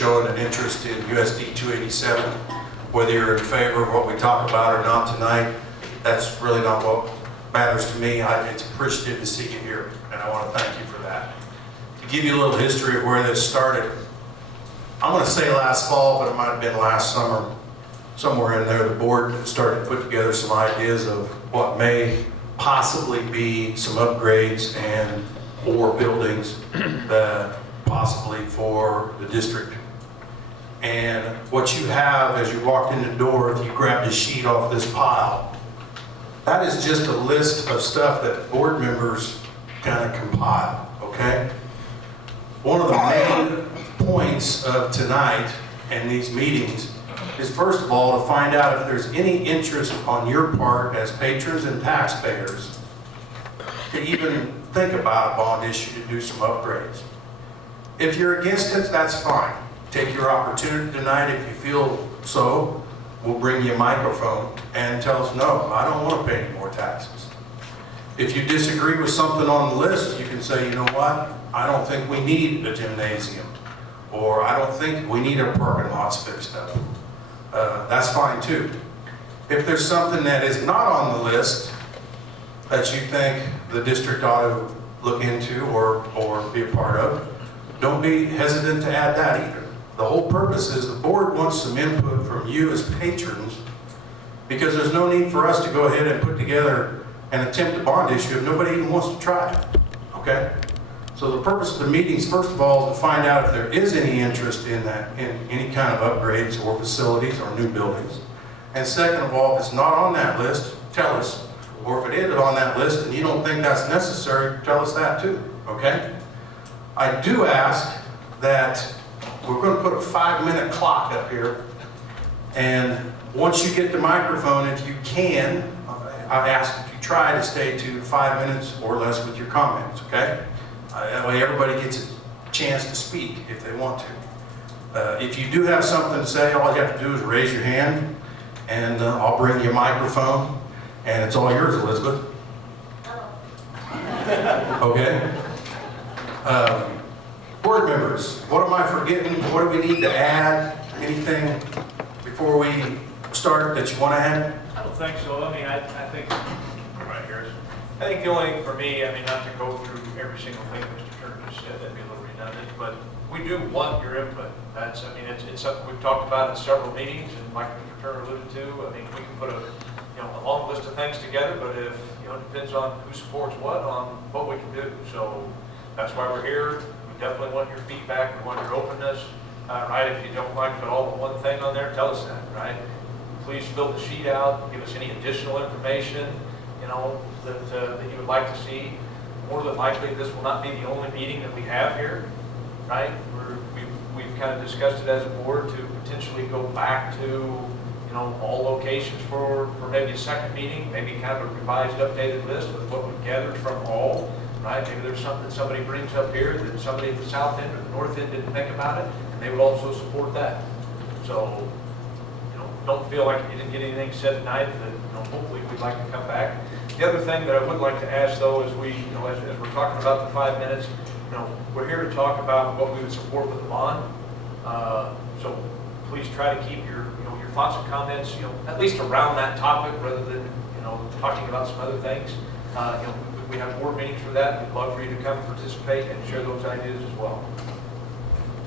showing an interest in USD287. Whether you're in favor of what we talk about or not tonight, that's really not what matters to me. It's appreciative to see you here, and I want to thank you for that. To give you a little history of where this started, I'm going to say last fall, but it might have been last summer. Somewhere in there, the board started to put together some ideas of what may possibly be some upgrades and or buildings possibly for the district. And what you have as you walked in the door, if you grabbed a sheet off this pile, that is just a list of stuff that board members kind of compile, okay? One of the main points of tonight and these meetings is, first of all, to find out if there's any interest on your part as patrons and taxpayers to even think about a bond issue to do some upgrades. If you're against it, that's fine. Take your opportunity tonight. If you feel so, we'll bring you a microphone and tell us, no, I don't want to pay any more taxes. If you disagree with something on the list, you can say, you know what, I don't think we need a gymnasium, or I don't think we need our parking lots fixed up. That's fine too. If there's something that is not on the list that you think the district ought to look into or be a part of, don't be hesitant to add that either. The whole purpose is the board wants some input from you as patrons, because there's no need for us to go ahead and put together and attempt a bond issue if nobody even wants to try it, okay? So the purpose of the meetings, first of all, is to find out if there is any interest in that, in any kind of upgrades or facilities or new buildings. And second of all, if it's not on that list, tell us. Or if it is on that list and you don't think that's necessary, tell us that too, okay? I do ask that we're going to put a 5-minute clock up here, and once you get the microphone, if you can, I ask that you try to stay to 5 minutes or less with your comments, okay? That way everybody gets a chance to speak if they want to. If you do have something to say, all you have to do is raise your hand, and I'll bring you a microphone, and it's all yours, Elizabeth. Okay? Board members, what am I forgetting? What do we need to add? Anything before we start that you want to add? I don't think so. I mean, I think, right here, I think the only thing for me, I mean, not to go through every single thing Mr. Turner just said, that'd be a little redundant, but we do want your input. That's, I mean, it's something we've talked about in several meetings, and like Mr. Turner alluded to, I mean, we can put a long list of things together, but if, it depends on who supports what on what we can do. So that's why we're here. We definitely want your feedback. We want your openness, right? If you don't like but all but one thing on there, tell us that, right? Please fill the sheet out. Give us any additional information, that you would like to see. More than likely, this will not be the only meeting that we have here, right? We've kind of discussed it as a board to potentially go back to all locations for maybe a second meeting, maybe kind of a revised, updated list with what we've gathered from all, right? Maybe there's something somebody brings up here that somebody at the south end or the north end didn't think about it, and they would also support that. So, don't feel like you didn't get anything said tonight that, hopefully we'd like to come back. The other thing that I would like to ask though is as we're talking about the 5 minutes, we're here to talk about what we would support with the bond. So please try to keep your thoughts and comments, at least around that topic, rather than, talking about some other things. We have board meetings for that. We'd love for you to come participate and share those ideas as well.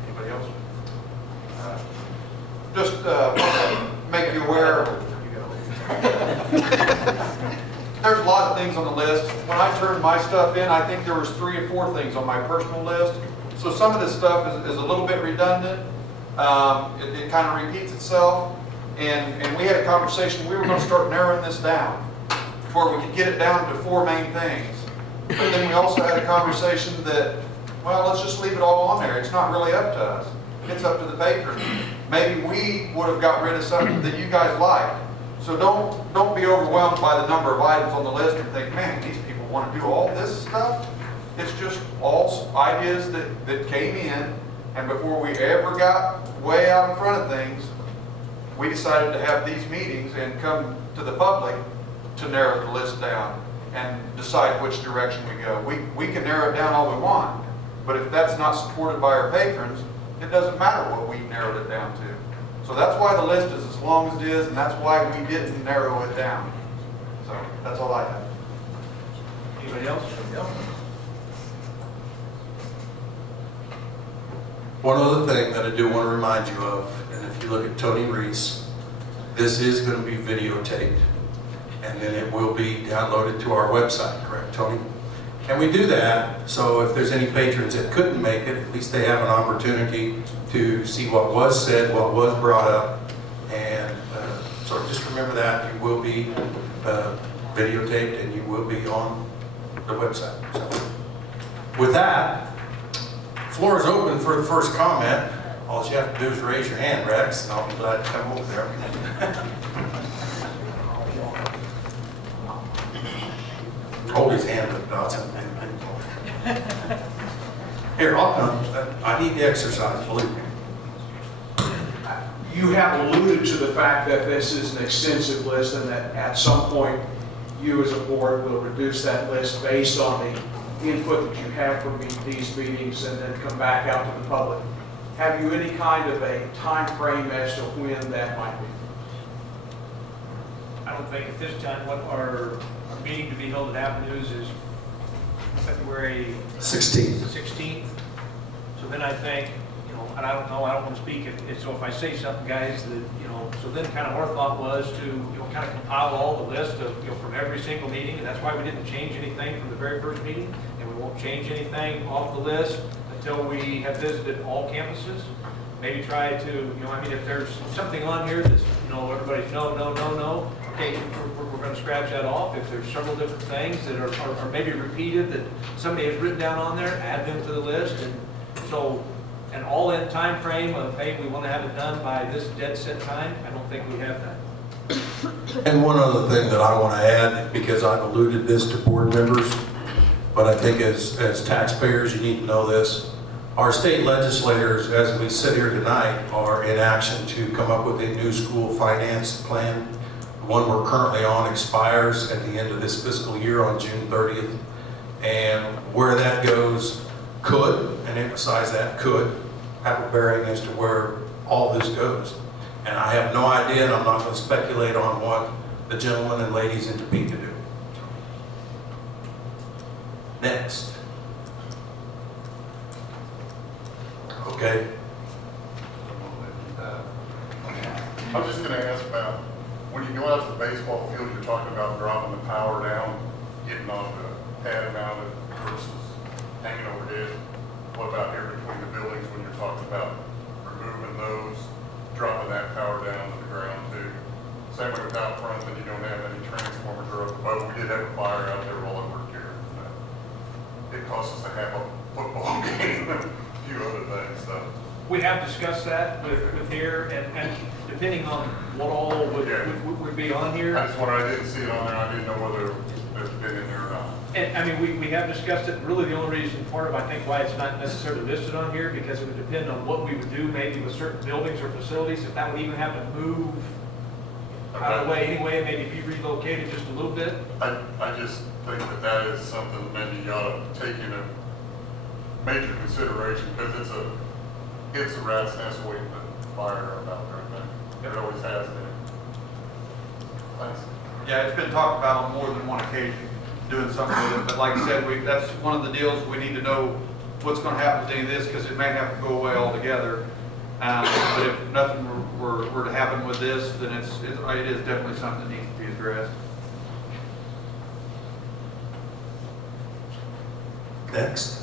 Anybody else? Just make you aware, there's a lot of things on the list. When I turned my stuff in, I think there was 3 or 4 things on my personal list. So some of this stuff is a little bit redundant. It kind of repeats itself. And we had a conversation, we were going to start narrowing this down where we could get it down to 4 main things. But then we also had a conversation that, well, let's just leave it all on there. It's not really up to us. It's up to the patrons. Maybe we would have got rid of something that you guys like. So don't be overwhelmed by the number of items on the list and think, man, these people want to do all this stuff. It's just all ideas that came in, and before we ever got way out in front of things, we decided to have these meetings and come to the public to narrow the list down and decide which direction we go. We can narrow it down all we want, but if that's not supported by our patrons, it doesn't matter what we narrowed it down to. So that's why the list is as long as it is, and that's why we didn't narrow it down. So that's all I have. Anybody else? One other thing that I do want to remind you of, and if you look at Tony Reese, this is going to be videotaped, and then it will be downloaded to our website, correct, Tony? And we do that so if there's any patrons that couldn't make it, at least they have an opportunity to see what was said, what was brought up, and so just remember that you will be videotaped and you will be on the website. So, with that, floor is open for the first comment. All you have to do is raise your hand, Rex, and I'll be glad to come over there. Hold his hand up, Dodson. Here, I'll come. I need the exercise, believe me. You have alluded to the fact that this is an extensive list and that at some point you as a board will reduce that list based on the input that you have from these meetings and then come back out to the public. Have you any kind of a time frame as to when that might be? I don't think at this time, what our meeting to be held at Avenues is February 16th. So then I think, you know, and I don't know, I don't want to speak, so if I say something, guys, that, you know, so then kind of our thought was to, you know, kind of compile all the list of, you know, from every single meeting, and that's why we didn't change anything from the very first meeting, and we won't change anything off the list until we have visited all campuses. Maybe try to, you know, I mean, if there's something on here that's, you know, everybody's no, okay, we're going to scratch that off. If there's several different things that are maybe repeated that somebody has written down on there, add them to the list. And so an all-in time frame of, hey, we want to have it done by this dead set time, I don't think we have that. And one other thing that I want to add, because I've alluded this to board members, but I think as taxpayers, you need to know this. Our state legislators, as we sit here tonight, are in action to come up with a new school finance plan. The one we're currently on expires at the end of this fiscal year on June 30th. And where that goes could, and emphasize that, could have a bearing as to where all this goes. And I have no idea, and I'm not going to speculate on what the gentlemen and ladies in Topeka do. Next. Okay. I was just going to ask about, when you go out to the baseball field, you're talking about dropping the power down, getting on the pad mounted versus hanging overhead. What about here between the buildings when you're talking about removing those, dropping that power down to the ground too? Same way with out front, then you don't have any transformers or up above. We did have a fire out there while I worked here. It cost us a half a football game and a few other things, so. We have discussed that with here, and depending on what all would be on here. I just wondered, I didn't see it on there, I didn't know whether it's been in there or not. And I mean, we have discussed it. Really, the only reason, part of, I think, why it's not necessarily listed on here, because it would depend on what we would do maybe with certain buildings or facilities, if that would even have to move out of the way anyway, maybe be relocated just a little bit. I just think that is something that maybe you ought to take into major consideration, because it's a rat's nest waiting to fire about there, I think. It always has been. Thanks. Yeah, it's been talked about on more than one occasion, doing something with it, but like I said, that's one of the deals, we need to know what's going to happen to any of this, because it may have to go away altogether. But if nothing were to happen with this, then it is definitely something that needs to be addressed. Next.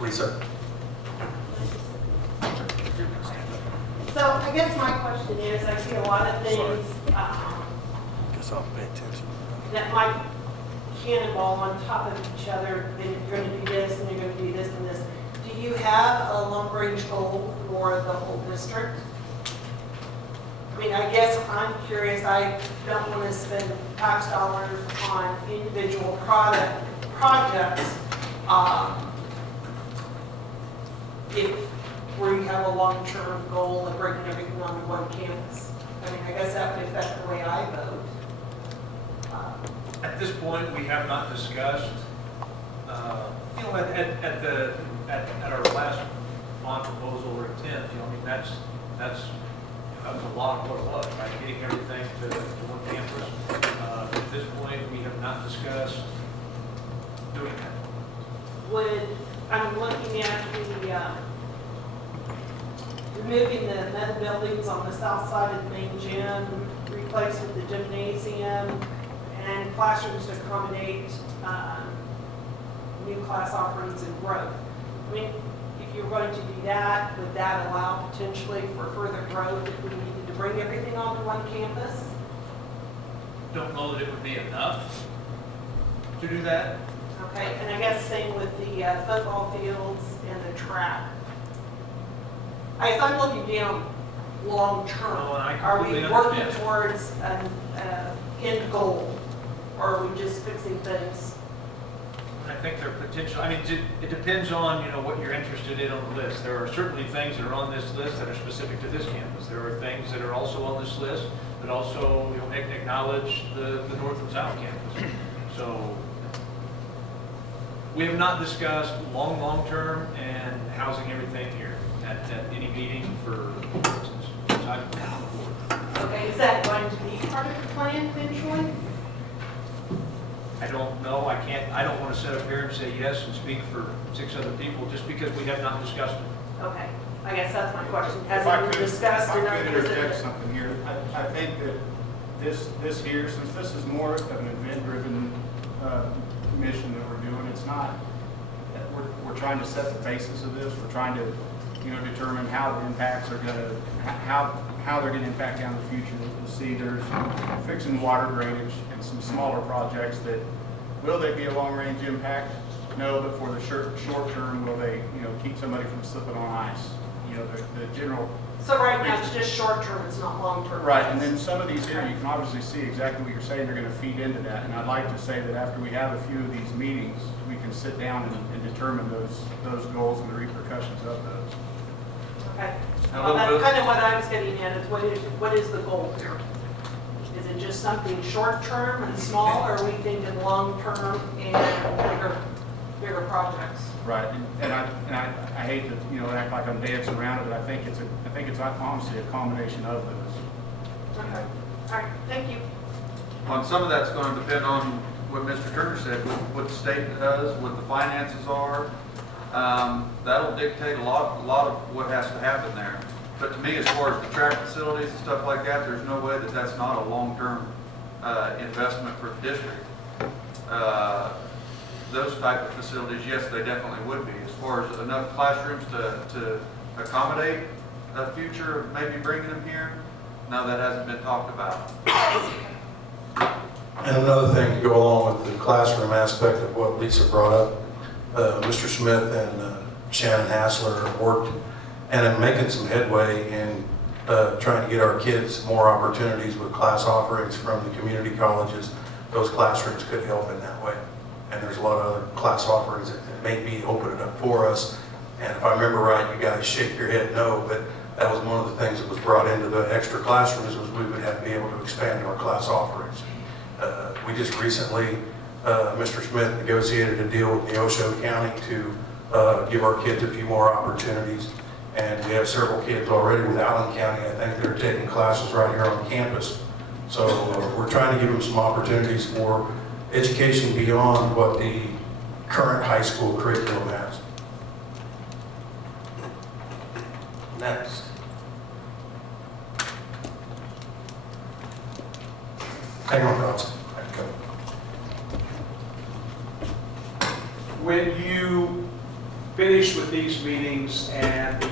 Lisa. So I guess my question is, I see a lot of things that might cannonball on top of each other, that you're going to do this and you're going to do this and this. Do you have a long-range goal for the whole district? I mean, I guess I'm curious, I don't want to spend tax dollars on individual projects where you have a long-term goal of bringing everything onto one campus. I mean, I guess that would affect the way I vote. At this point, we have not discussed You know, at our last bond proposal or intent, you know, I mean, that was a lot of what it was, right? Getting everything to one campus. At this point, we have not discussed doing that. I'm looking at removing the metal buildings on the south side of the main gym, replaced with the gymnasium, and classrooms to accommodate new class offerings and growth. I mean, if you're going to do that, would that allow potentially for further growth if we needed to bring everything onto one campus? Don't know that it would be enough to do that. Okay, and I guess same with the football fields and the track. If I'm looking down long-term, Oh, and I are we completely working understand. towards an end goal? Or are we just fixing things? I think there are potential, I mean, it depends on, you know, what you're interested in on the list. There are certainly things that are on this list that are specific to this campus. There are things that are also on this list that also, you know, acknowledge the north and south campus. So we have not discussed long-term and housing everything here at any meeting for since I've been on the board. Okay, is that going to be part of the plan eventually? I don't know, I don't want to sit up here and say yes and speak for 6 other people just because we have not discussed it. Okay, I guess that's my question. If Has I it been could- discussed If enough? I could Is it- interject something here, I think that this here, since this is more of an event-driven commission that we're doing, it's not, we're trying to set the basis of this, we're trying to, you know, determine how the impacts are gonna, how they're gonna impact down the future. We'll see there's fixing water drainage and some smaller projects that, will they be a long-range impact? No, but for the short term, will they, you know, keep somebody from slipping on ice? You know, the general. So right now, it's just short term, it's not long term. Right, and then some of these here, you can obviously see exactly what you're saying, they're gonna feed into that. And I'd like to say that after we have a few of these meetings, we can sit down and determine those goals and the repercussions of those. Okay. A Well, little that's bit- kind of what I was getting at, is what is the goal here? Is it just something short term and small, or are we thinking long term and bigger projects? Right, and I hate to, you know, act like I'm dancing around it, but I think it's honestly a combination of those. Okay, all right, thank you. On some of that's going to depend on what Mr. Turner said, what the state does, what the finances are. That'll dictate a lot of what has to happen there. But to me, as far as the track facilities and stuff like that, there's no way that that's not a long-term investment for the district. Those type of facilities, yes, they definitely would be. As far as enough classrooms to accommodate a future of maybe bringing them here, no, that hasn't been talked about. And another thing to go along with the classroom aspect of what Lisa brought up, Mr. Smith and Shannon Hassler worked and are making some headway in trying to get our kids more opportunities with class offerings from the community colleges. Those classrooms could help in that way. And there's a lot of other class offerings that may be opening up for us. And if I remember right, you guys shake your head no, but that was one of the things that was brought into the extra classrooms was we would have to be able to expand our class offerings. We just recently, Mr. Smith negotiated a deal with Neosho County to give our kids a few more opportunities. And we have several kids already with Allen County. I think they're taking classes right here on campus. So we're trying to give them some opportunities for education beyond what the current high school curriculum has. Next. Hang on, Bronson. When you finish with these meetings and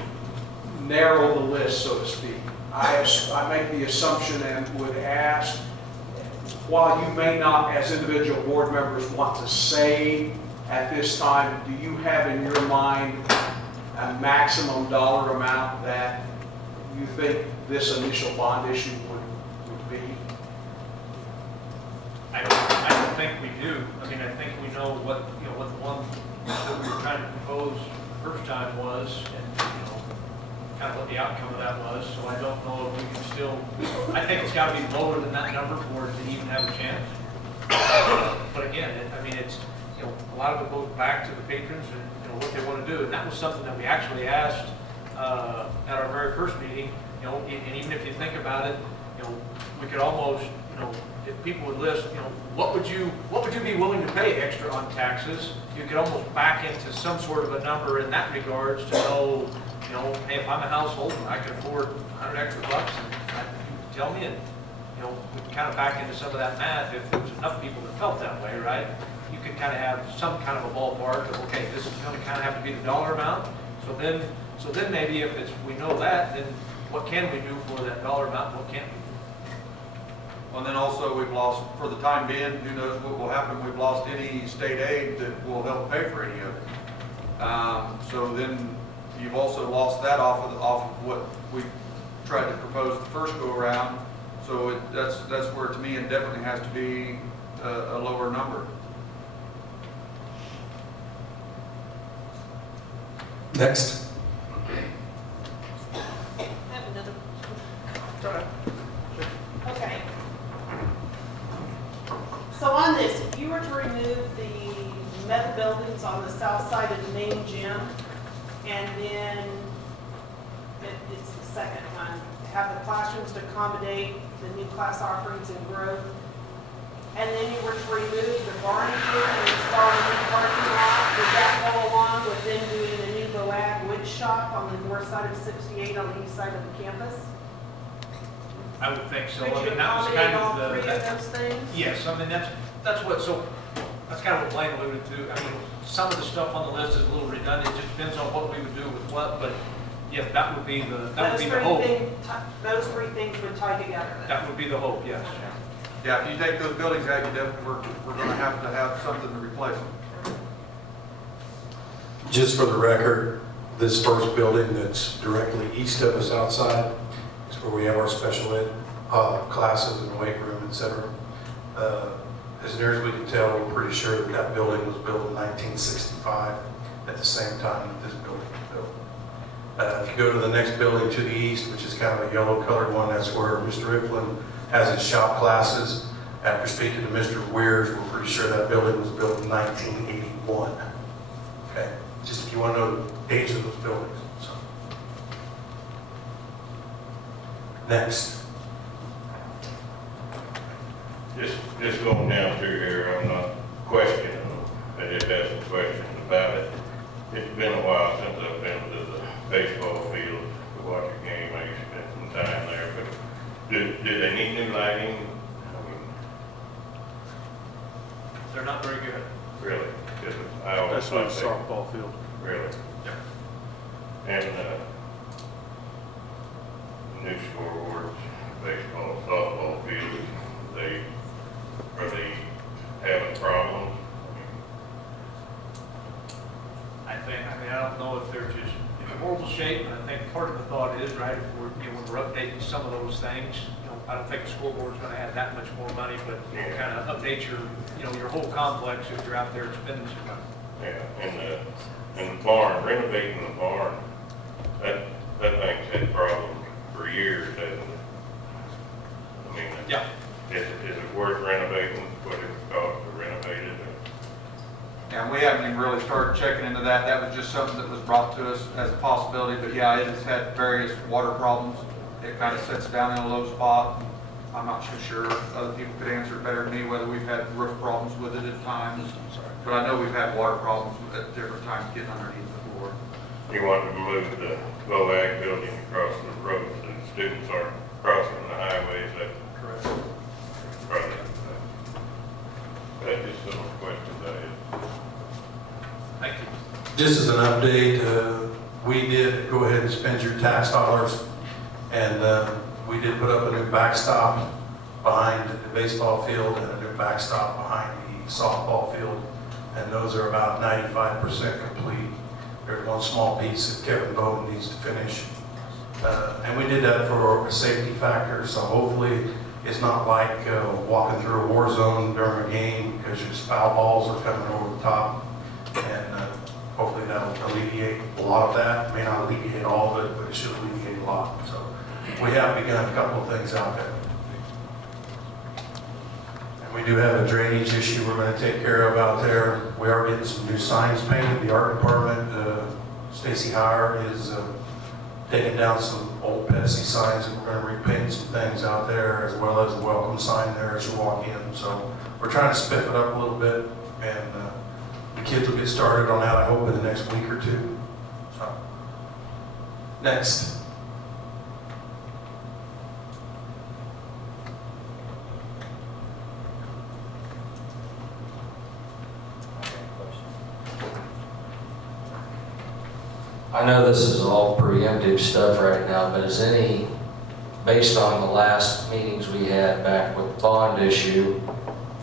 narrow the list, so to speak, I make the assumption and would ask, while you may not, as individual board members, want to say at this time, do you have in your mind a maximum dollar amount that you think this initial bond issue would be? I don't think we do. I mean, I think we know what the one that we were trying to propose the first time was, and, kind of what the outcome of that was. So I don't know if we can still, I think it's got to be lower than that number for it to even have a chance. But again, I mean, it's, a lot of it goes back to the patrons and, what they want to do. And that was something that we actually asked at our very first meeting, and even if you think about it, we could almost, if people would list, what would you be willing to pay extra on taxes? You could almost back into some sort of a number in that regards to know, hey, if I'm a household and I can afford 100 extra bucks, and you tell me, and we can kind of back into some of that math if there was enough people that felt that way, right? You could kind of have some kind of a ballpark of, okay, this is going to kind of have to be the dollar amount. So then maybe if we know that, then what can we do for that dollar amount? What can't we do? Well, and then also we've lost, for the time being, who knows what will happen, we've lost any state aid that will help pay for any of it. So then you've also lost that off of what we tried to propose the first go around. So that's where, to me, it definitely has to be a lower number. Next. I have another. Okay. So on this, if you were to remove the metal buildings on the south side of the main gym, and then it's the second one, have the classrooms to accommodate the new class offerings and growth, and then you were to remove the barn here and install a new parking lot, would that go along with them doing a new Boag wood shop on the north side of 68 on the east side of the campus? I would think so. Could I you mean, that was accommodate kind all of three of those things? Yes, I mean, that's what, so, that's kind of what Blaine alluded to. I mean, some of the stuff on the list is a little redundant, it just depends on what we would do with what, but yes, that would be the hope. Those three things would tie together then? That would be the hope, yes. Yeah, if you take those buildings out, you definitely, we're going to have something to replace them. Just for the record, this first building that's directly east of us outside is where we have our special ed classes and weight room, etc. As near as we can tell, we're pretty sure that that building was built in 1965 at the same time that this building was built. If you go to the next building to the east, which is kind of a yellow colored one, that's where Mr. Ripland has his shop classes. After speaking to Mr. Weirs, we're pretty sure that building was built in 1981. Okay, just if you want to know the age of those buildings. So. Next. Just going down through here, I'm not questioning them. I just have some questions about it. It's been a while since I've been to the baseball field to watch a game. I used to spend some time there, but do they need new lighting? I mean, They're not very good. really? 'Cause I always thought they, softball field. really. And new scoreboards, baseball, softball fields, are they having problems? I don't know if they're just in horrible shape, and I think part of the thought is, right, if we're, when we're updating some of those things, I don't think the scoreboard's gonna add that much more money, but kind of update your whole complex if you're out there spending some money. Yeah, and the barn, renovating the barn, that thing's had problems for years, hasn't it? I mean, Yeah. is it worth renovating, what it would cost to renovate it? And we haven't even really started checking into that. That was just something that was brought to us as a possibility. But yeah, it has had various water problems. It kind of sits down in a low spot. I'm not so sure. Other people could answer it better than me whether we've had roof problems with it at times. But I know we've had water problems at different times getting underneath the floor. You want to move the Boag building across the road so the students aren't crossing the highways, that Correct. probably, that's just some questions I had. Thank you. Just as an update, we did go ahead and spend your tax dollars, and we did put up a new backstop behind the baseball field and a new backstop behind the softball field, and those are about 95% complete. There's one small piece that Kevin Bowden needs to finish, and we did that for a safety factor, so hopefully it's not like walking through a war zone during a game because your foul balls are coming over the top. And hopefully that'll alleviate a lot of that. May not alleviate all of it, but it should alleviate a lot. So we have begun a couple of things out there. And We do have a drainage issue we're gonna take care of out there. We are getting some new signs painted. The art department, Stacy Hire is taking down some old Pepsi signs, and we're gonna repaint some things out there, as well as a welcome sign there as you walk in. So we're trying to spiff it up a little bit, and the kids will get started on that, I hope, in the next week or two. So, next. I know this is all preemptive stuff right now, but is any, based on the last meetings we had back with the bond issue,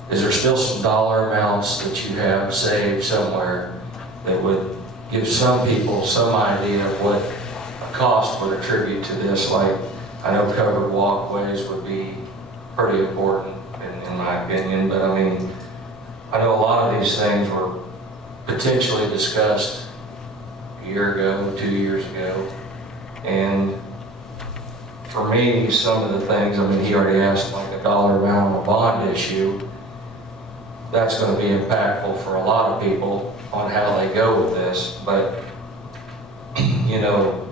is there still some dollar amounts that you have saved somewhere that would give some people some idea of what a cost would attribute to this? Like, I know covered walkways would be pretty important in my opinion, but I mean, I know a lot of these things were potentially discussed a year ago, 2 years ago. And for me, some of the things, I mean, he already asked like a dollar amount on a bond issue. That's going to be impactful for a lot of people on how they go with this. But, you know,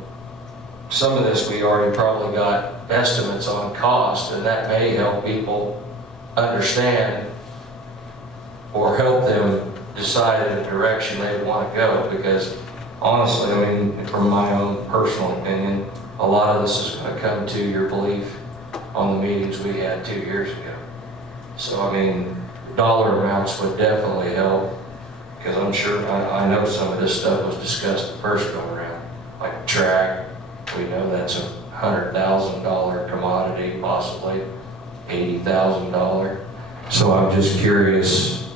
some of this we already probably got estimates on cost, and that may help people understand or help them decide in the direction they want to go. Because honestly, I mean, from my own personal opinion, a lot of this is going to come to your belief on the meetings we had 2 years ago. So, I mean, dollar amounts would definitely help, because I'm sure, I know some of this stuff was discussed the first go around. Like track, we know that's a $100,000 commodity, possibly $80,000. So I'm just curious,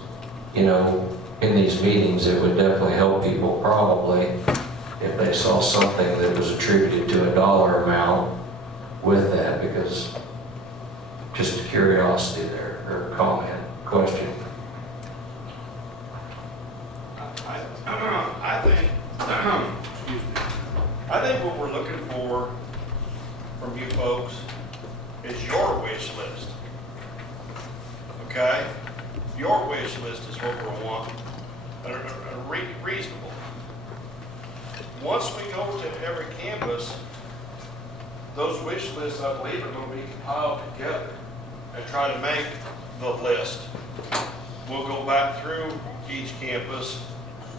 you know, in these meetings, it would definitely help people probably if they saw something that was attributed to a dollar amount with that, because just a curiosity there, or comment, question. I think, excuse me, I think what we're looking for from you folks is your wish list. Okay? Your wish list is what we want, reasonable. Once we go to every campus, those wish lists, I believe, are going to be compiled together and try to make the list. We'll go back through each campus,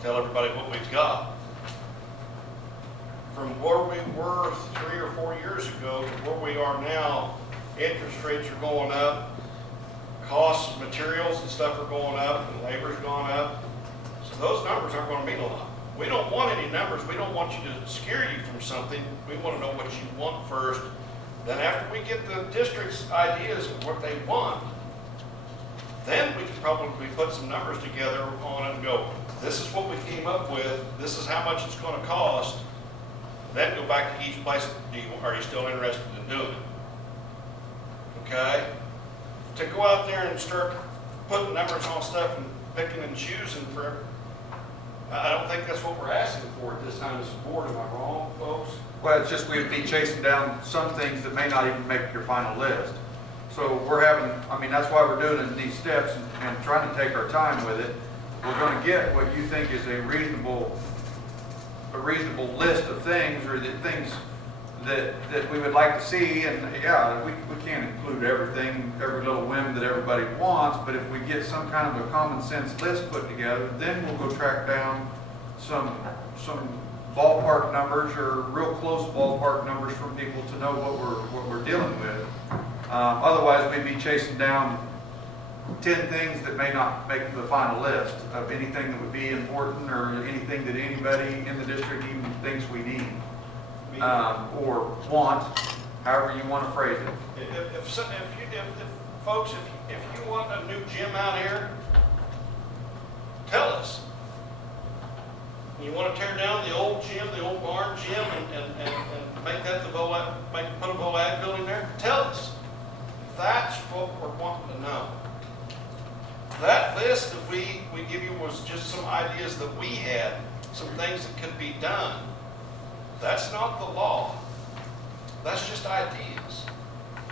tell everybody what we've got. From where we were 3 or 4 years ago to where we are now, interest rates are going up, costs of materials and stuff are going up, and labor's gone up. So those numbers aren't going to mean a lot. We don't want any numbers. We don't want you to scare you from something. We want to know what you want first. Then after we get the district's ideas of what they want, then we can probably put some numbers together on it and go, this is what we came up with, this is how much it's going to cost. Then go back to each place, are you still interested in doing it? Okay? To go out there and start putting numbers on stuff and picking and choosing for, I don't think that's what we're asking for at this time as a board. Am I wrong, folks? Well, it's just we'd be chasing down some things that may not even make your final list. So we're having, I mean, that's why we're doing it in these steps and trying to take our time with it. We're going to get what you think is a reasonable list of things, or the things that we would like to see. And yeah, we can't include everything, every little whim that everybody wants, but if we get some kind of a common sense list put together, then we'll go track down some ballpark numbers, or real close ballpark numbers from people to know what we're dealing with. Otherwise, we'd be chasing down 10 things that may not make the final list of anything that would be important, or anything that anybody in the district even thinks we need, or want, however you want to phrase it. Folks, if you want a new gym out here, tell us. You want to tear down the old gym, the old barn gym, and make that the VOAG, put a VOAG building there? Tell us. That's what we're wanting to know. That list that we give you was just some ideas that we had, some things that could be done. That's not the law. That's just ideas.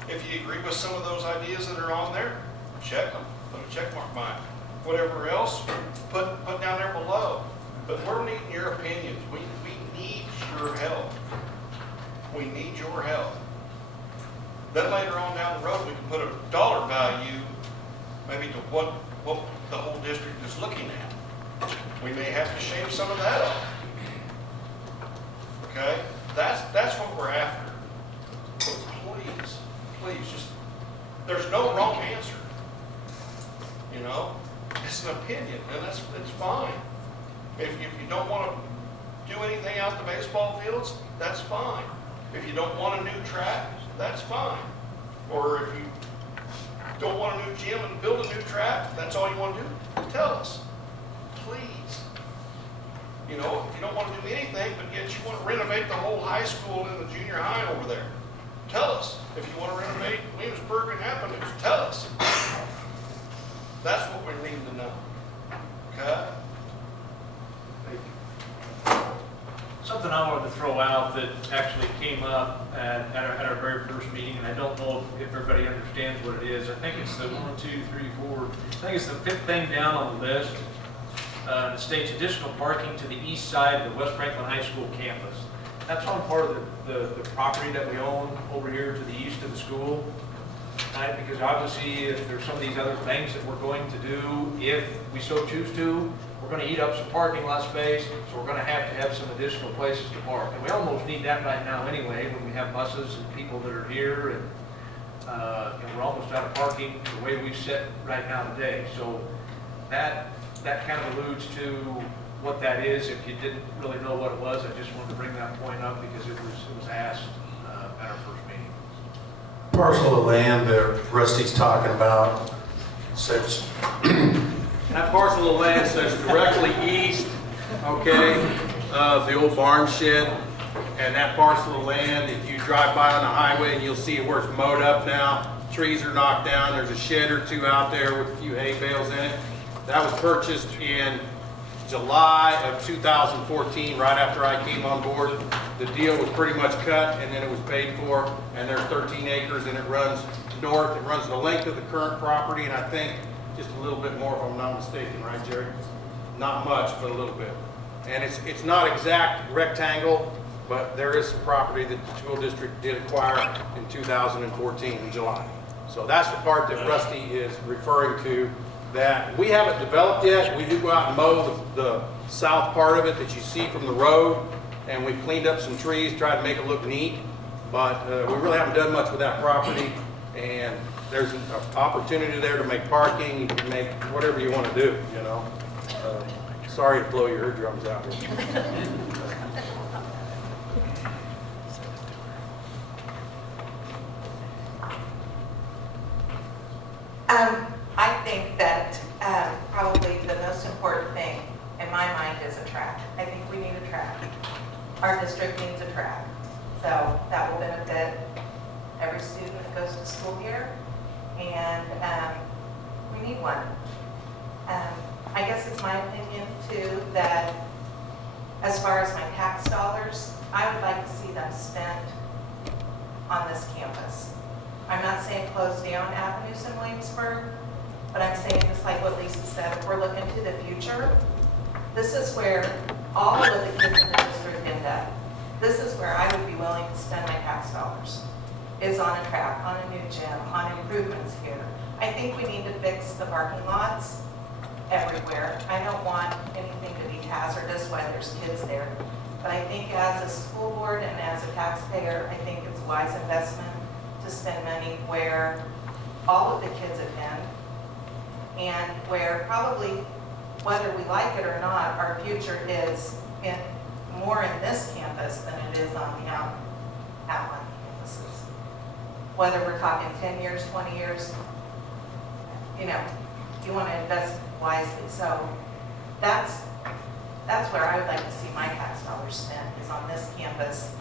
If you agree with some of those ideas that are on there, check them. put a check mark by it. Whatever else, put down there below. But we're needing your opinions. We need your help. We need your help. Then later on down the road, we can put a dollar value maybe to what the whole district is looking at. We may have to shave some of that off. Okay? That's what we're after. So please, just, there's no wrong answer. You know? It's an opinion, and it's fine. If you don't want to do anything out the baseball fields, that's fine. If you don't want a new track, that's fine. Or if you don't want a new gym and build a new track, that's all you want to do, tell us. Please. You know, if you don't want to do anything, but yet you want to renovate the whole high school and the junior high over there, tell us. If you want to renovate Williamsburg and Appaloosa, tell us. That's what we need to know. Okay? Something I wanted to throw out that actually came up at our very first meeting, and I don't know if everybody understands what it is. I think it's the 1, 2, 3, 4. I think it's the 5th thing down on the list. It states additional parking to the east side of the West Franklin High School campus. That's on part of the property that we own over here to the east of the school. Right? Because obviously, if there's some of these other things that we're going to do, if we so choose to, we're going to eat up some parking lot space, so we're going to have some additional places to park. And we almost need that right now anyway, when we have buses and people that are here, and we're almost out of parking the way we sit right now today. So that kind of alludes to what that is. If you didn't really know what it was, I just wanted to bring that point up because it was asked at our first meeting. Parcel of land that Rusty's talking about, sits That parcel of land sits directly east, okay, of the old barn shed. And that parcel of land, if you drive by on the highway, and you'll see where it's mowed up now, trees are knocked down, there's a shed or two out there with a few hay bales in it. That was purchased in July of 2014, right after I came on board. The deal was pretty much cut, and then it was paid for, and there's 13 acres, and it runs north. It runs the length of the current property, and I think just a little bit more, if I'm not mistaken, right, Jerry? Not much, but a little bit. And it's not exact rectangle, but there is some property that the school district did acquire in 2014 in July. So that's the part that Rusty is referring to, that we haven't developed yet. We do go out and mow the south part of it that you see from the road, and we've cleaned up some trees, tried to make it look neat, but we really haven't done much with that property, and there's an opportunity there to make parking, you can make whatever you want to do, you know. Sorry to blow your eardrums out. I think that probably the most important thing in my mind is a track. I think we need a track. Our district needs a track. So that will benefit every student that goes to school here. And we need one. I guess it's my opinion too that as far as my tax dollars, I would like to see them spent on this campus. I'm not saying close down avenues in Williamsburg, but I'm saying just like what Lisa said, if we're looking to the future, this is where all of the kids in the district end up. This is where I would be willing to spend my tax dollars, is on a track, on a new gym, on improvements here. I think we need to fix the parking lots everywhere. I don't want anything to be hazardous while there's kids there. But I think as a school board and as a taxpayer, I think it's a wise investment to spend money where all of the kids attend and where probably, whether we like it or not, our future is more in this campus than it is on the outline campuses. Whether we're talking 10 years, 20 years, you know, you want to invest wisely. So that's where I would like to see my tax dollars spent, is on this campus.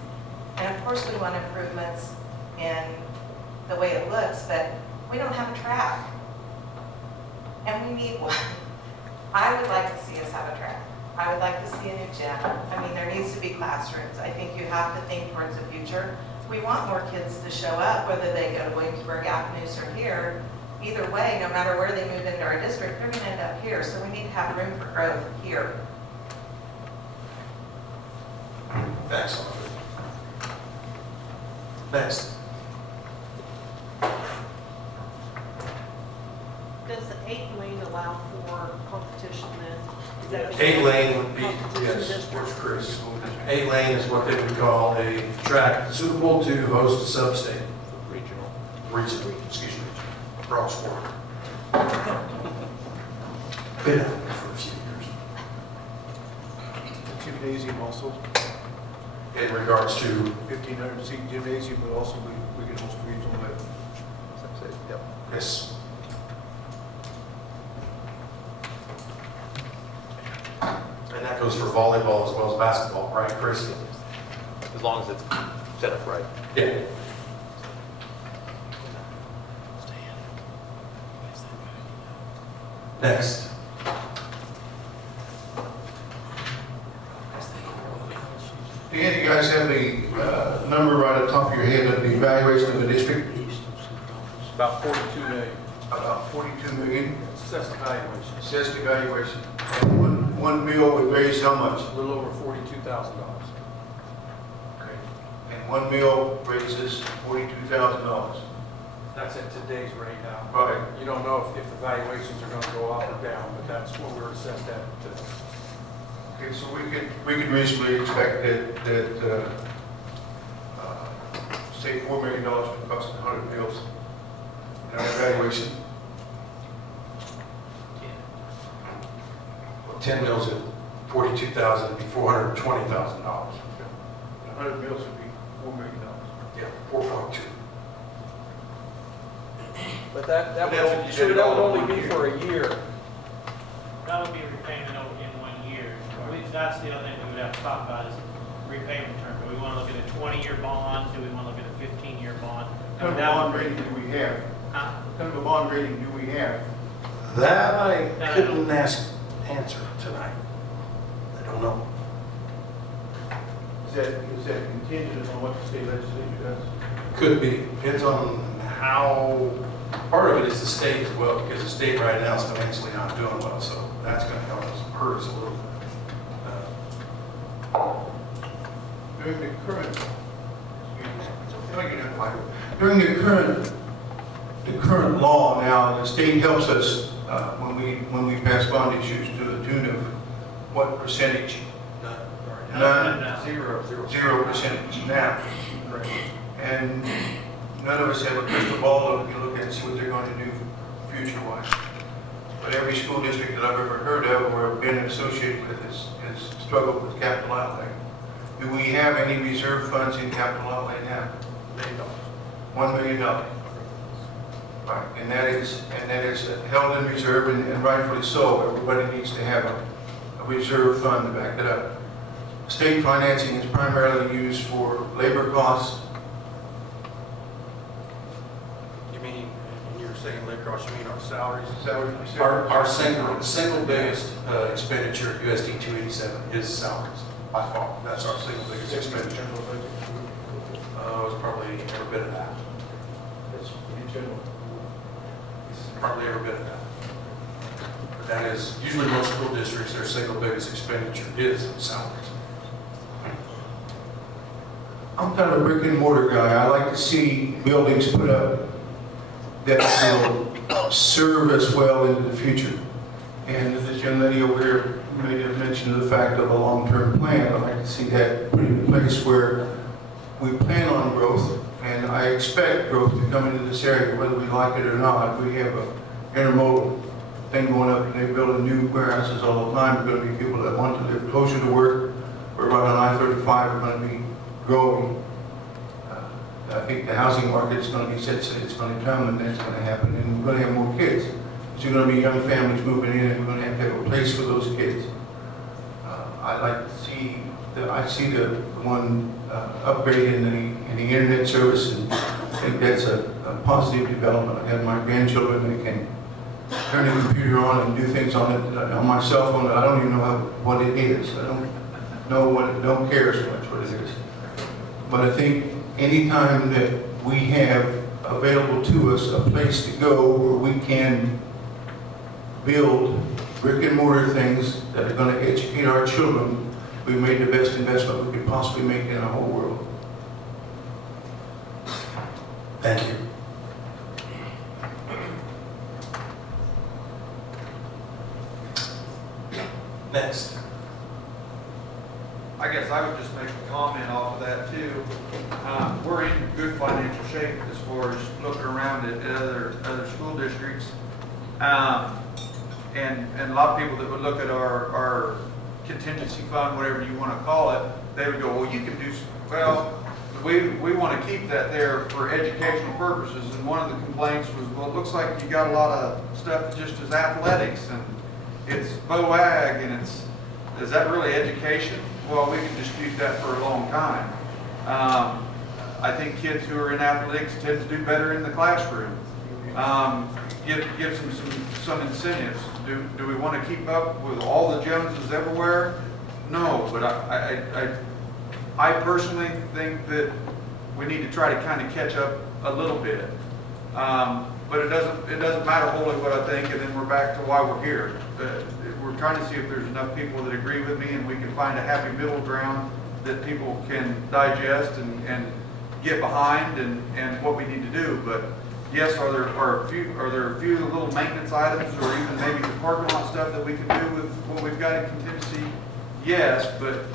And of course we want improvements in the way it looks, but we don't have a track. And we need one. I would like to see us have a track. I would like to see a new gym. I mean, there needs to be classrooms. I think you have to think towards the future. We want more kids to show up, whether they go to Williamsburg, Appaloosa, or here. either way, no matter where they move into our district, they're gonna end up here, so we need to have room for growth here. Thanks. Next. Does the 8-lane allow for competition then? Is that- 8-lane would be, Competition yes, district? where's Chris? 8-lane is what they would call a track suitable to host a sub-state. Regional, excuse me, cross sport. Been out there for a few years. Gymnasium also, In regards to, 1,500 seat gymnasium, but also we can host regional at, yep. yes. And that goes for volleyball as well as basketball, right, Chris? As long as it's set up right. Yeah. Next. Dan, you guys have the number right at the top of your head of the evaluation of the district? About 42 million. About 42 million Assessed evaluation, assessed evaluation. And one bill would raise how much? a little over $42,000. Okay. And one bill raises $42,000. That's at today's rate now. Right. You don't know if the valuations are going to go up or down, but that's what we're assessed at today. Okay, so we could reasonably expect that say $4 million would cost 100 bills in our evaluation. 10 mils at 42,000 would be $420,000. 100 mills would be $4 million. Yeah, 4.2. But that But would that's only, if you so did it that all would in only be 1 for a year. That would be repayment in 1 year. That's the other thing we would have to talk about is repayment term. Do we want to look at a 20-year bond? Do we want to look at a 15-year bond? What kind of bond rating do we have? Huh? What kind of a bond rating do we have? That I couldn't answer tonight. I don't know. Is that contingent on what the state legislature does? Could be, depends on how, part of it is the state as well, because the state right now is financially not doing well, so that's gonna help us, hurt us a little bit. During the current, during the current law now, the state helps us when we pass bond issues to the tune of what percentage? None. 0% now. And none of us have a crystal ball that we can look at and see what they're going to do future-wise. But every school district that I've ever heard of or been associated with has struggled with capital outlay. Do we have any reserve funds in capital outlay now? $1 million. Right, and that is held in reserve, and rightfully so. Everybody needs to have a reserve fund to back it up. State financing is primarily used for labor costs. You mean, and you're saying labor costs, you mean our salaries? Our single biggest expenditure at USD 287 is salaries, by far. That's our single biggest expenditure. It's probably every bit of that. That's pretty general. Probably every bit of that. But that is, usually most school districts, their single biggest expenditure is salaries. I'm kind of a brick and mortar guy. I like to see buildings put up that will serve us well into the future. And this young lady over here made a mention of the fact of a long-term plan. I'd like to see that put in place where we plan on growth, and I expect growth to come into this area, whether we like it or not. We have an intermodal thing going up, and they're building new warehouses all the time. There are going to be people that want to live closer to work. We're right on I-35. We're going to be growing. I think the housing market is going to be such that it's going to come, and that's going to happen, and we're going to have more kids. So you're going to be young families moving in, and we're going to have a place for those kids. I'd like to see I see the one upgrade in the internet service, and I think that's a positive development. I have my grandchildren, they can turn the computer on and do things on it on my cell phone. I don't even know what it is. I don't care so much what it is. But I think anytime that we have available to us, a place to go where we can build brick and mortar things that are going to educate our children. We made the best investment we could possibly make in the whole world. Thank you. Next. I guess I would just make a comment off of that too. We're in good financial shape as far as looking around at other school districts. And a lot of people that would look at our contingency fund, whatever you want to call it, they would go, well, you can do, well, we want to keep that there for educational purposes. And one of the complaints was, well, it looks like you got a lot of stuff just as athletics and it's BOAG and is that really education? Well, we can dispute that for a long time. I think kids who are in athletics tend to do better in the classroom. Gives them some incentives. Do we want to keep up with all the Joneses everywhere? No, but I personally think that we need to try to kind of catch up a little bit. But it doesn't matter wholly what I think, and then we're back to why we're here. We're trying to see if there's enough people that agree with me and we can find a happy middle ground that people can digest and get behind and what we need to do. But yes, are there a few little maintenance items or even maybe the parking lot stuff that we can do with what we've got in contingency? Yes, but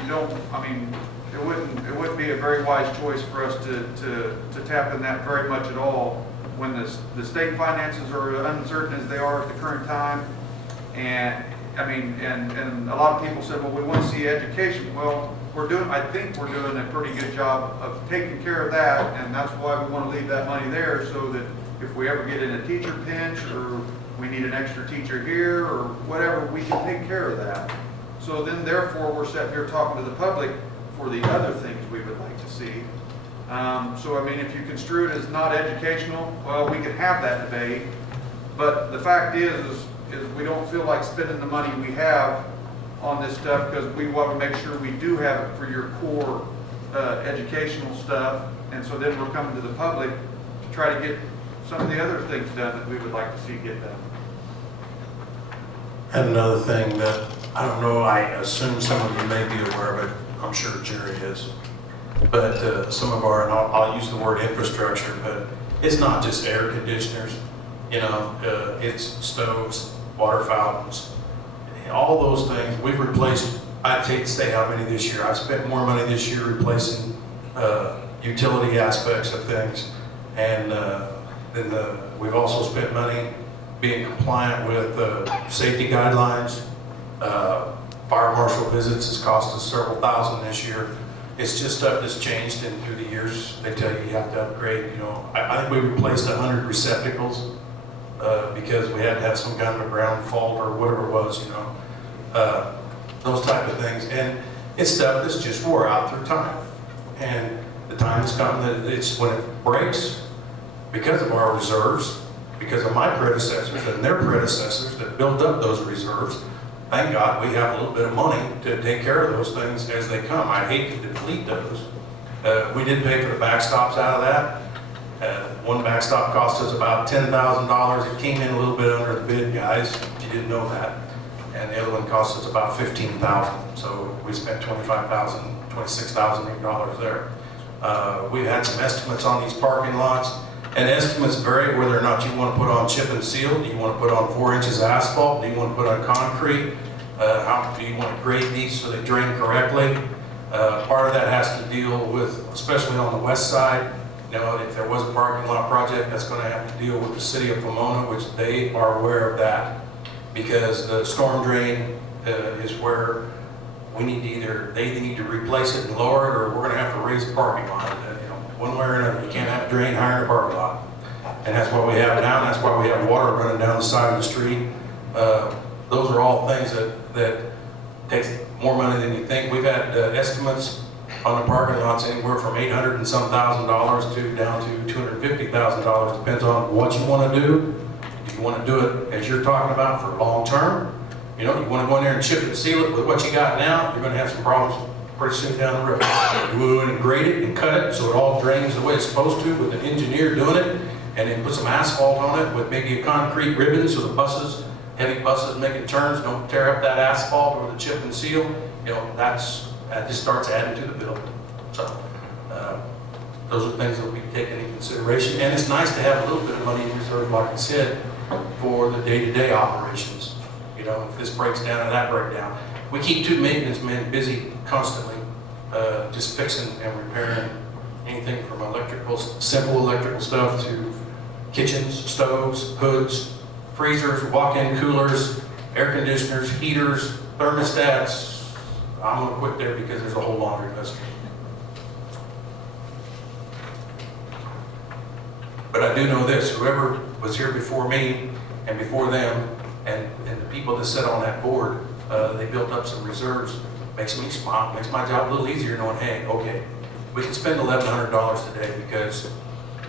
you don't, I mean, it wouldn't be a very wise choice for us to tap in that very much at all when the state finances are uncertain as they are at the current time. And I mean, and a lot of people said, well, we want to see education. Well, I think we're doing a pretty good job of taking care of that, and that's why we want to leave that money there so that if we ever get in a teacher pinch or we need an extra teacher here or whatever, we can take care of that. So then therefore we're sitting here talking to the public for the other things we would like to see. So I mean, if you construe it as not educational, well, we can have that debate, but the fact is we don't feel like spending the money we have on this stuff because we want to make sure we do have it for your core educational stuff. And so then we're coming to the public to try to get some of the other things done that we would like to see get done. And another thing that, I don't know, I assume some of you may be aware of it, I'm sure Jerry is, but some of our, and I'll use the word infrastructure, but it's not just air conditioners, you know, it's stoves, water fountains, all those things. We've replaced, I'd take to say how many this year. I've spent more money this year replacing utility aspects of things. And then we've also spent money being compliant with safety guidelines. Fire marshal visits has cost us several thousand this year. It's just stuff that's changed and through the years. They tell you have to upgrade, you know. I think we replaced 100 receptacles because we had to have some kind of a ground fault or whatever it was, you know. Those type of things. And it's stuff that's just wore out through time. And the time has come that it's when it breaks, because of our reserves, because of my predecessors and their predecessors that built up those reserves, thank God we have a little bit of money to take care of those things as they come. I hate to deplete those. We did pay for the backstops out of that. One backstop cost us about $10,000. It came in a little bit under the bid, guys, if you didn't know that. And the other one cost us about $15,000. So we spent $25,000, $26,000 there. We've had some estimates on these parking lots. And estimates vary whether or not you want to put on chip and seal. Do you want to put on 4 inches of asphalt? Do you want to put on concrete? How do you want to grade these so they drain correctly? Part of that has to deal with, especially on the west side, you know, if there was a parking lot project, that's going to have to deal with the city of Pomona, which they are aware of that, because the storm drain is where we need to they either need to replace it and lower it, or we're going to have to raise the parking lot. One way or another, you can't have a drain higher in a parking lot. And that's what we have now, and that's why we have water running down the side of the street. Those are all things that takes more money than you think. We've had estimates on the parking lots anywhere from $800 and some $1,000 to down to $250,000. Depends on what you want to do. If you want to do it as you're talking about for long term, you know, you want to go in there and chip and seal it with what you got now, you're going to have some problems pretty soon down the road. We go in and grade it and cut it so it all drains the way it's supposed to with an engineer doing it, and then put some asphalt on it with maybe a concrete ribbon so the buses, heavy buses making turns don't tear up that asphalt or the chip and seal. You know, that just starts adding to the bill. So those are things that we take into consideration. And it's nice to have a little bit of money in reserve, like I said, for the day-to-day operations. You know, if this breaks down or that breakdown. We keep two maintenance men busy constantly, just fixing and repairing anything from electrical, simple electrical stuff to kitchens, stoves, hoods, freezers, walk-in coolers, air conditioners, heaters, thermostats. I'm gonna quit there because there's a whole laundry list. But I do know this, whoever was here before me and before them, and the people that sit on that board, they built up some reserves. Makes me smile, makes my job a little easier knowing, hey, okay, we can spend $1,100 today because,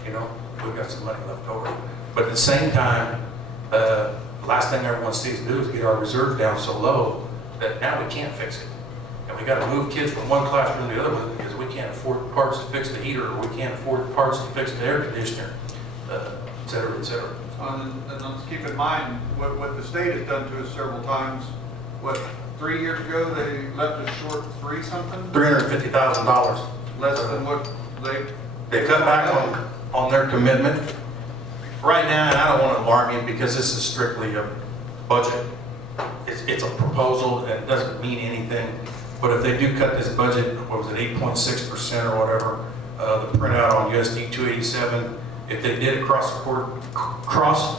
you know, we've got some money left over. But at the same time, the last thing everyone sees us do is get our reserves down so low that now we can't fix it. And we got to move kids from one classroom to the other one because we can't afford parts to fix the heater, or we can't afford parts to fix the air conditioner, et cetera, et cetera. And let's keep in mind what the state has done to us several times. What, 3 years ago, they left us short something? $350,000. Less than what They cut back on their commitment. Right now, and I don't want to alarm you because this is strictly a budget. It's a proposal and it doesn't mean anything. But if they do cut this budget, what was it, 8.6% or whatever, the printout on USD287, if they did across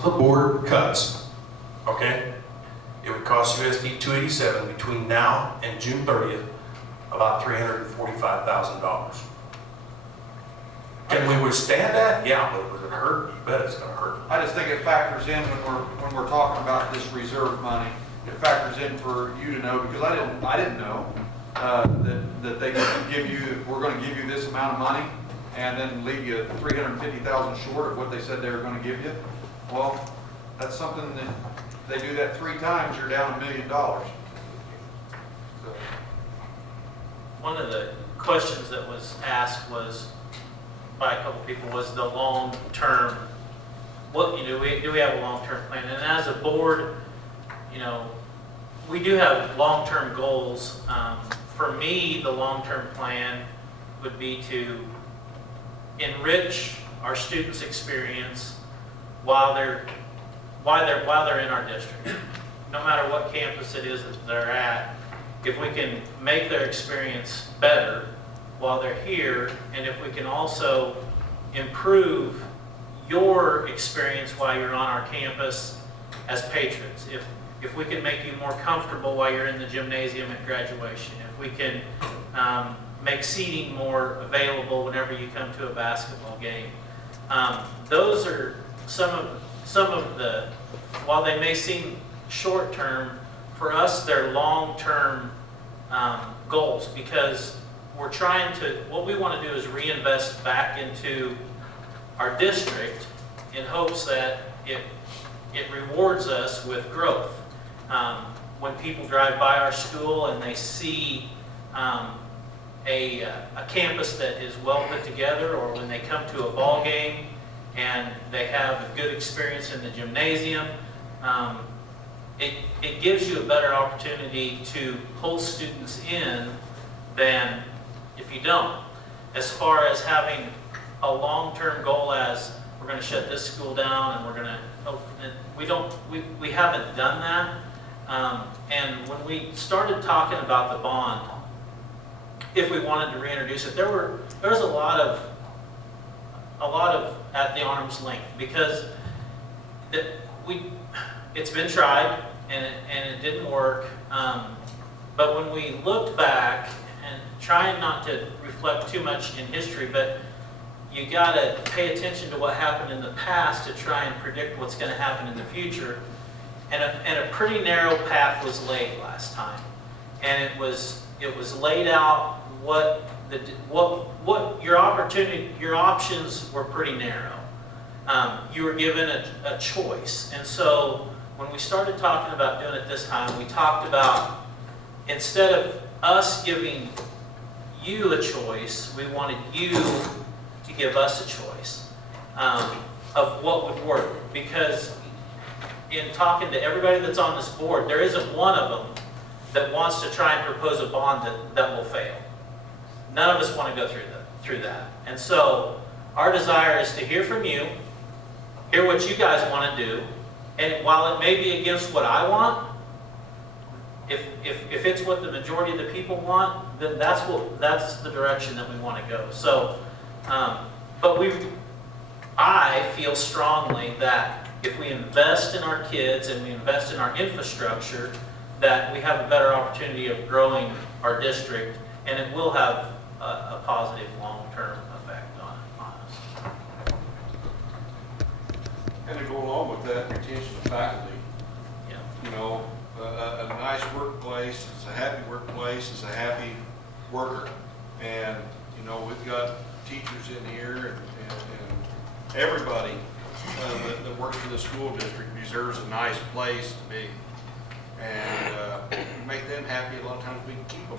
the board cuts, okay, it would cost USD287 between now and June 30th about $345,000. Can we withstand that? Yeah, but would it hurt? You bet it's going to hurt. I just think it factors in when we're talking about this reserve money. It factors in for you to know, because I didn't know that they could give you, we're going to give you this amount of money and then leave you 350,000 short of what they said they were going to give you. Well, that's something that they do that 3 times, you're down $1 million. So. One of the questions that was asked was, by a couple people, was the long-term, what, do we have a long-term plan? And as a board, we do have long-term goals. For me, the long-term plan would be to enrich our students' experience while they're in our district. No matter what campus it is that they're at, if we can make their experience better while they're here, and if we can also improve your experience while you're on our campus as patrons. If we can make you more comfortable while you're in the gymnasium at graduation, if we can make seating more available whenever you come to a basketball game. Those are some of the, while they may seem short-term, for us they're long-term goals, because we're trying to, what we want to do is reinvest back into our district in hopes that it rewards us with growth. When people drive by our school and they see a campus that is well put together, or when they come to a ball game and they have a good experience in the gymnasium, it gives you a better opportunity to pull students in than if you don't. As far as having a long-term goal as we're going to shut this school down and we're going to, we haven't done that. And when we started talking about the bond, if we wanted to reintroduce it, there was a lot of at the arm's length, because it's been tried and it didn't work. But when we looked back, and trying not to reflect too much in history, but you got to pay attention to what happened in the past to try and predict what's going to happen in the future. And a pretty narrow path was laid last time, and it was laid out what your options were pretty narrow. You were given a choice, and so when we started talking about doing it this time, we talked about, instead of us giving you a choice. We wanted you to give us a choice of what would work. Because in talking to everybody that's on this board, there isn't one of them that wants to try and propose a bond that will fail. None of us want to go through that. And so our desire is to hear from you, hear what you guys want to do, and while it may be against what I want, if it's what the majority of the people want, then that's the direction that we want to go. So, but I feel strongly that if we invest in our kids and we invest in our infrastructure, that we have a better opportunity of growing our district, and it will have a positive long-term effect on us. And to go along with that, retention of faculty. Yeah. You know, a nice workplace is a happy workplace, is a happy worker. And, you know, we've got teachers in here and everybody that works for the school district deserves a nice place to be. And make them happy, a lot of times we can keep them.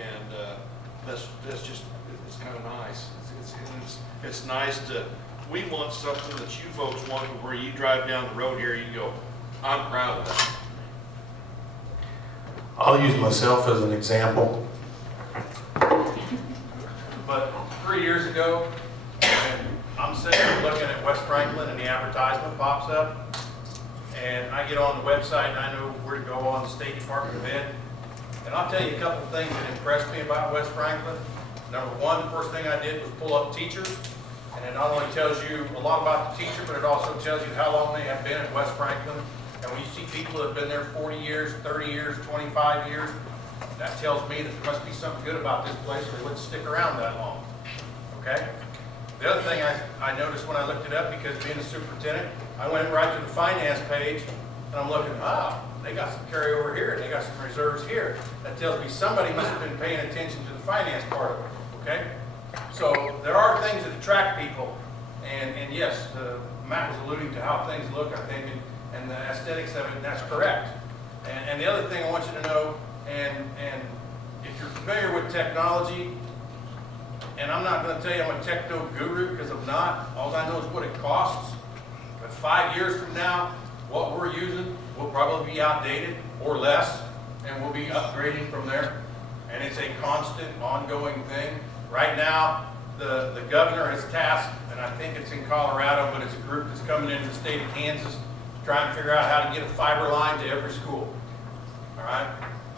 And that's just, it's kind of nice. It's nice to, we want something that you folks want, where you drive down the road here, you go, I'm proud of that. I'll use myself as an example. But 3 years ago, and I'm sitting there looking at West Franklin and the advertisement pops up, and I get on the website and I know where to go on the State Department of Ed. And I'll tell you a couple of things that impressed me about West Franklin. Number one, the first thing I did was pull up teachers. And it not only tells you a lot about the teacher, but it also tells you how long they have been at West Franklin. And when you see people that have been there 40 years, 30 years, 25 years, that tells me that there must be something good about this place or they wouldn't stick around that long. Okay? The other thing I noticed when I looked it up, because being a superintendent, I went right to the finance page and I'm looking, they got some carryover here and they got some reserves here. That tells me somebody must have been paying attention to the finance part of it. Okay? So there are things that attract people, and yes, Matt was alluding to how things look, I think, and the aesthetics of it, and that's correct. And the other thing I want you to know, and if you're familiar with technology, and I'm not going to tell you I'm a techno guru, because I'm not. All I know is what it costs. But 5 years from now, what we're using will probably be outdated or less, and we'll be upgrading from there. And it's a constant, ongoing thing. Right now, the governor has tasked, and I think it's in Colorado, but it's a group that's coming into the state of Kansas to try and figure out how to get a fiber line to every school. All right?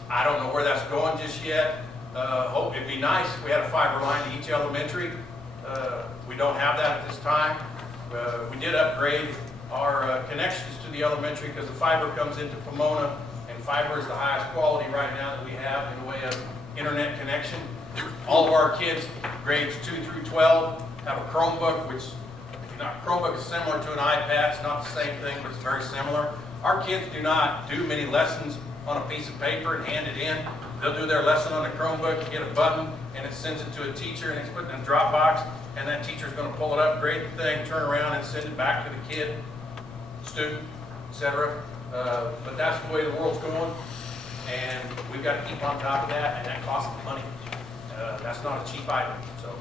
I don't know where that's going just yet. Hope it'd be nice if we had a fiber line to each elementary. We don't have that at this time. We did upgrade our connections to the elementary because the fiber comes into Pomona, and fiber is the highest quality right now that we have in the way of internet connection. All of our kids, grades 2 through 12, have a Chromebook, which Chromebook is similar to an iPad. It's not the same thing, but it's very similar. Our kids do not do many lessons on a piece of paper and hand it in. They'll do their lesson on the Chromebook, get a button, and it sends it to a teacher, and it's put in a Dropbox, and that teacher's going to pull it up, grade the thing, turn around, and send it back to the kid, student, etc. But that's the way the world's going, and we've got to keep on top of that, and that costs money. That's not a cheap item. So,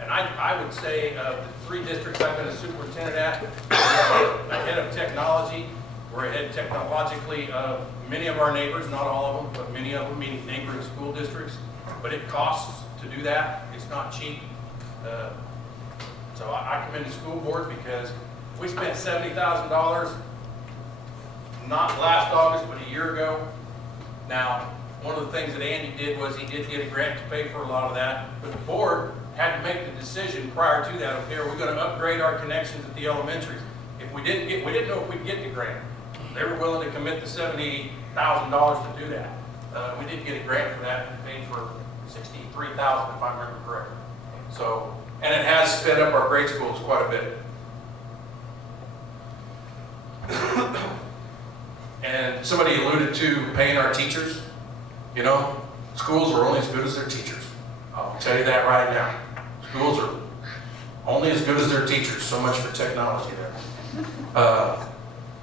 and I would say the 3 districts I've been a superintendent at, we're ahead of technology. We're ahead technologically of many of our neighbors, not all of them, but many of them, meaning neighboring school districts. But it costs to do that. It's not cheap. So I commend the school board, because we spent $70,000 not last August, but a year ago. Now, one of the things that Andy did was he did get a grant to pay for a lot of that, but the board had to make the decision prior to that, okay, are we going to upgrade our connections at the elementaries? If we didn't know if we'd get the grant. They were willing to commit the $70,000 to do that. We did get a grant for that, and paid for $63,000 if I remember correctly. So, and it has sped up our grade schools quite a bit. And somebody alluded to paying our teachers. You know, schools are only as good as their teachers. I'll tell you that right now. Schools are only as good as their teachers. So much for technology there.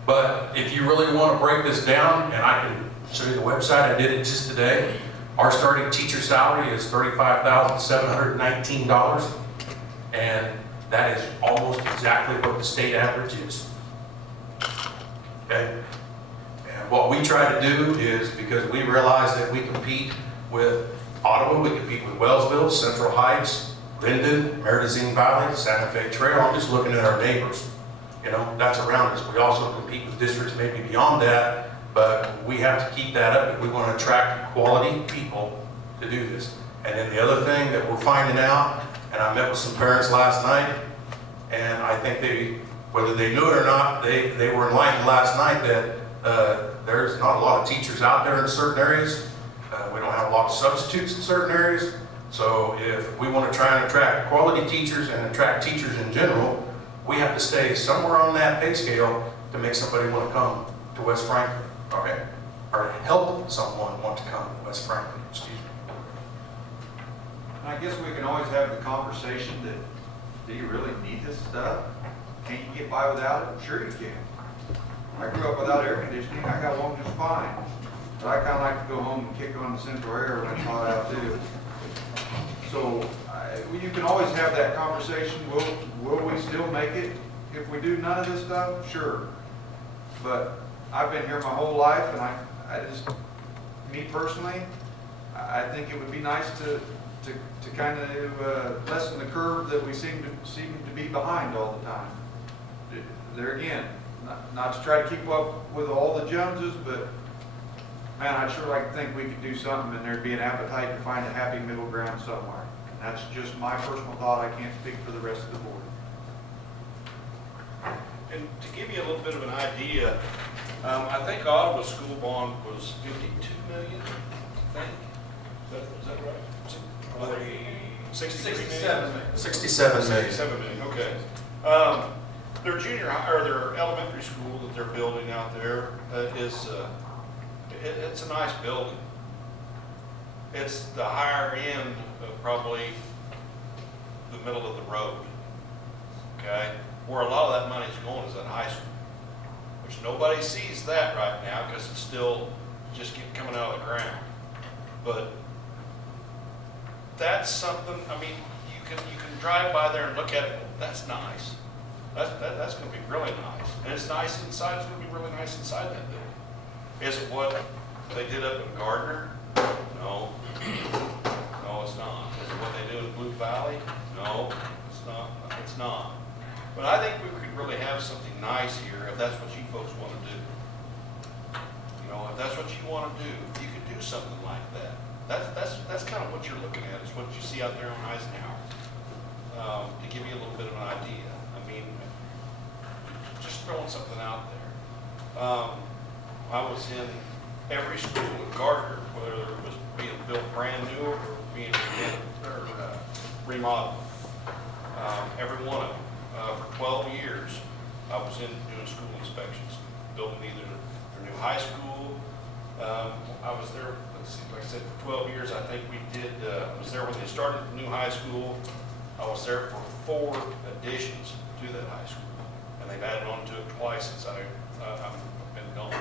But if you really want to break this down, and I can show you the website, I did it just today. Our starting teacher salary is $35,719, and that is almost exactly what the state average is. Okay? And what we try to do is, because we realize that we compete with Ottawa, we compete with Wellsville, Central Heights, Linden, Meridazine Valley, Santa Fe Trail. I'm just looking at our neighbors. You know, that's around us. We also compete with districts maybe beyond that, but we have to keep that up if we want to attract quality people to do this. And then the other thing that we're finding out, and I met with some parents last night, and I think they, whether they knew it or not, they were enlightened last night that there's not a lot of teachers out there in certain areas. We don't have a lot of substitutes in certain areas. So if we want to try and attract quality teachers and attract teachers in general, we have to stay somewhere on that pay scale to make somebody want to come to West Franklin, okay? Or help someone want to come to West Franklin, excuse me. And I guess we can always have the conversation that, do you really need this stuff? Can't you get by without it? Sure you can. I grew up without air conditioning, I got along just fine. But I kind of like to go home and kick on the central air when it's hot out too. So you can always have that conversation. Will we still make it if we do none of this stuff? Sure. But I've been here my whole life, and I just, me personally, I think it would be nice to kind of lessen the curve that we seem to be behind all the time. There again, not to try to keep up with all the Joneses, but man, I'd sure like to think we could do something and there'd be an appetite to find a happy middle ground somewhere. That's just my personal thought. I can't speak for the rest of the board. And to give you a little bit of an idea, I think Ottawa's school bond was 52 million, I think. Is that right? 63 million? 67 million. 67 million, okay. Their junior high, or their elementary school that they're building out there it's a nice building. It's the higher end of probably the middle of the road, okay? Where a lot of that money's going is at high school, which nobody sees that right now because it's still just coming out of the ground. But that's something, I mean, you can drive by there and look at it, that's nice. That's going to be really nice. And it's nice inside, it's going to be really nice inside that building. Is it what they did up in Gardner? No. No, it's not. Is it what they do in Blue Valley? No, it's not. It's not. But I think we could really have something nice here if that's what you folks want to do. You know, if that's what you want to do, you could do something like that. That's kind of what you're looking at, is what you see out there on Eisenhower. To give you a little bit of an idea. I mean, just throwing something out there. I was in every school in Gardner, whether it was being built brand new or being remodeled. Every one of them. For 12 years, I was in doing school inspections, building either their new high school. I was there, let's see, like I said, for 12 years. I think we did, I was there when they started the new high school. I was there for 4 additions to that high school. And they've added on to it twice since I've been gone.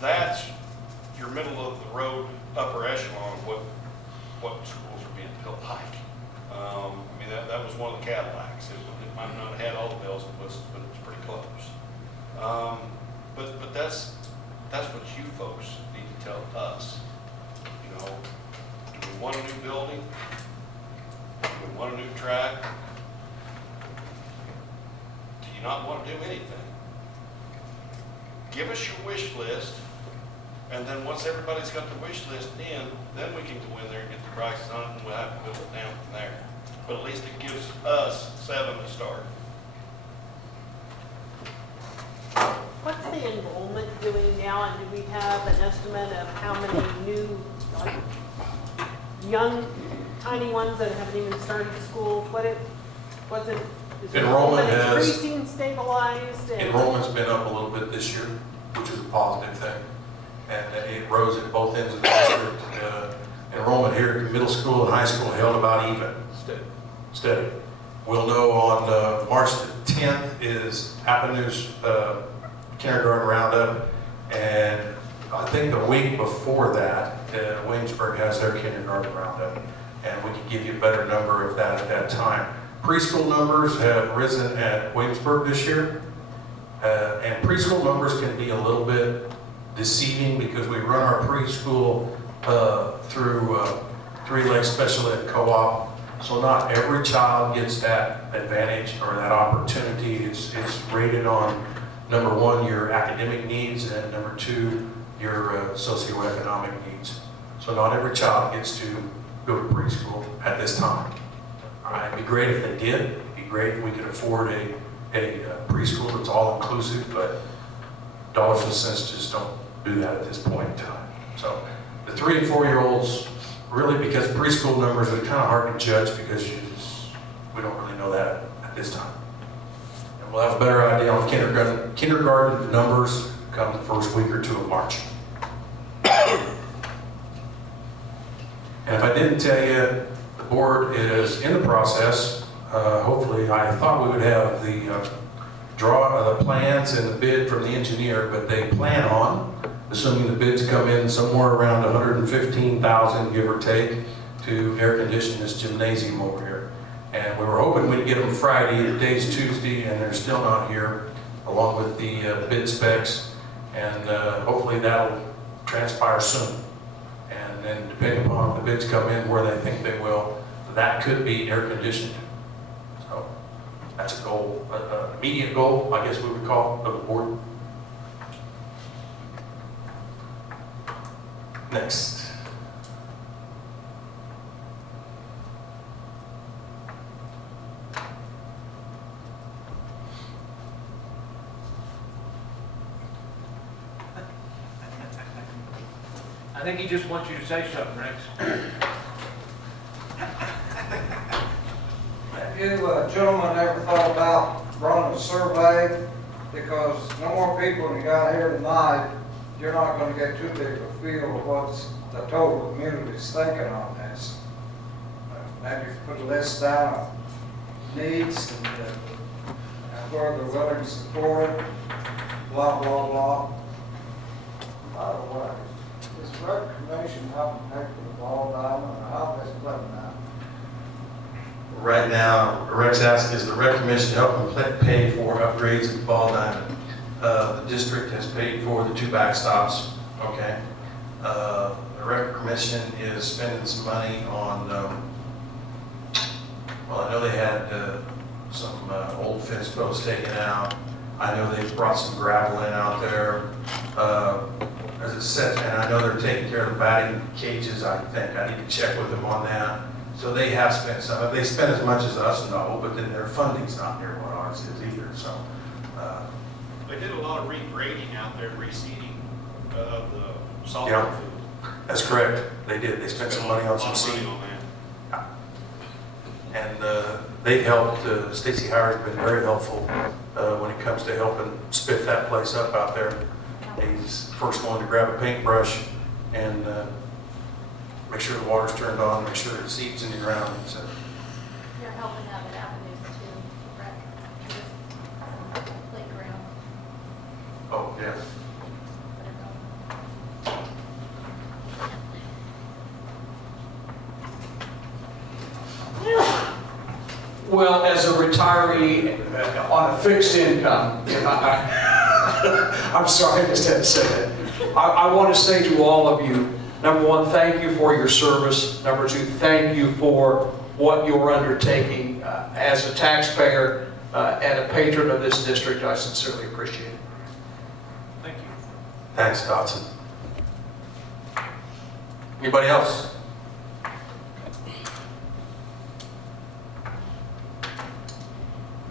That's your middle of the road, upper echelon of what schools are being built like. I mean, that was one of the Cadillacs. It might not have had all the bells and whistles, but it's pretty close. But that's what you folks need to tell us. You know, do we want a new building? Do we want a new track? Do you not want to do anything? Give us your wish list, and then once everybody's got the wish list in, then we can go in there and get the prices on it, and we'll have to build it down from there. But at least it gives us 7 to start. What's the enrollment doing now, and do we have an estimate of how many new, like, young, tiny ones that haven't even started school? Is Enrollment has- increasing, stabilized? And Enrollment's been up a little bit this year, which is a positive thing. And it rose at both ends of the district. Enrollment here at middle school and high school held about even. Steady. We'll know on March the 10th is Appaloo's kindergarten roundup, and I think the week before that, Williamsburg has their kindergarten roundup, and we can give you a better number of that at that time. Preschool numbers have risen at Williamsburg this year, and preschool numbers can be a little bit deceiving because we run our preschool through Three Lakes Special Ed Co-op, so not every child gets that advantage or that opportunity. It's rated on, number one, your academic needs, and number two, your socioeconomic needs. So not every child gets to go to preschool at this time. All right, it'd be great if they did. It'd be great if we could afford a preschool that's all inclusive, but dollars and cents just don't do that at this point in time. So the 3 and 4 year olds, really, because preschool numbers are kind of hard to judge because we don't really know that at this time. And we'll have a better idea on kindergarten numbers come the first week or two of March. And if I didn't tell you, the board is in the process. Hopefully, I thought we would have the the plans and the bid from the engineer, but they plan on, assuming the bids come in somewhere around 115,000, give or take, to air condition this gymnasium over here. And we were hoping we'd get them Friday. Today's Tuesday, and they're still not here, along with the bid specs. And hopefully that'll transpire soon. And then depending upon if the bids come in where they think they will, that could be air conditioned. So that's a goal, an immediate goal, I guess we would call it, of the board. Next. I think he just wants you to say something, Rex. Have you gentlemen ever thought about running a survey? Because no more people than got here tonight, you're not going to get too big a feel of what the total community's thinking on this. Maybe put a list down of needs and where they're willing to support it, blah, blah, blah. By the way, is recognition helping take the ball down or how this playing out? Right now, Rex asked, is the Rec Commission helping pay for upgrades at the ball diamond? The district has paid for the 2 backstops, okay? The Rec Commission is spending some money on, well, I know they had some old fence posts taken out. I know they've brought some gravel in out there. As it says, and I know they're taking care of the batting cages, I think. I need to check with them on that. So they have spent some. If they spend as much as us, no, but then their funding's not near what ours is either, so. They did a lot of regrading out there, reseeding of the softball Yeah. field. That's correct. They did. They spent some money on some seed. that. And they've helped, Stacy Howard's been very helpful when it comes to helping spiff that place up out there. He's the first one to grab a paintbrush and make sure the water's turned on, make sure the seed's in the ground. So. You're helping out at Avenues too, right? Playground. Oh, yeah. Well, as a retiree on a fixed income, I'm sorry, I just had to say that. I want to say to all of you, number one, thank you for your service. Number two, thank you for what you're undertaking. As a taxpayer and a patron of this district, I sincerely appreciate it. Thank you. Thanks, Dotson. Anybody else?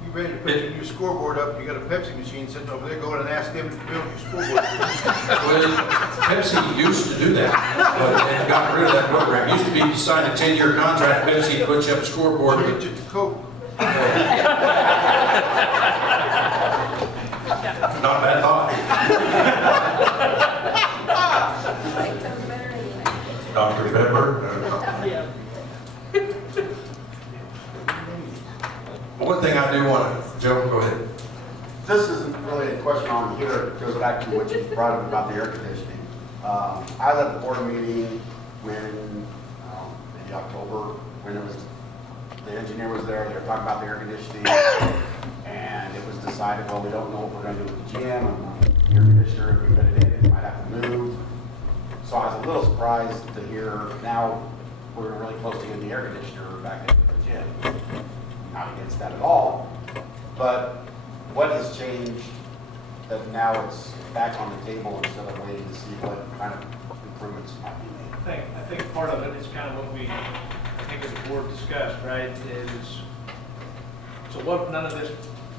You ready to put your new scoreboard up, you got a Pepsi machine sitting over there, go in and ask them to build your scoreboard. Well, Pepsi used to do that, but they've gotten rid of that program. It used to be you sign a 10-year contract, Pepsi would put you up a scoreboard. Get you the Coke. Not a bad thought. Dr. Pepper. One thing I do want to, Joe, go ahead. This isn't really a question on here, it goes back to what you brought up about the air conditioning. I was at the board meeting when, maybe October, when it was, the engineer was there, they were talking about the air conditioning, and it was decided, well, we don't know what we're gonna do with the gym, and the air conditioner, if we put it in, it might have to move. So I was a little surprised to hear now we're really close to getting the air conditioner back into the gym. Not against that at all, but what has changed that now it's back on the table instead of waiting to see what kind of improvements might be made? I think part of it is kind of what we, I think as a board discussed, right, is, so what if none of this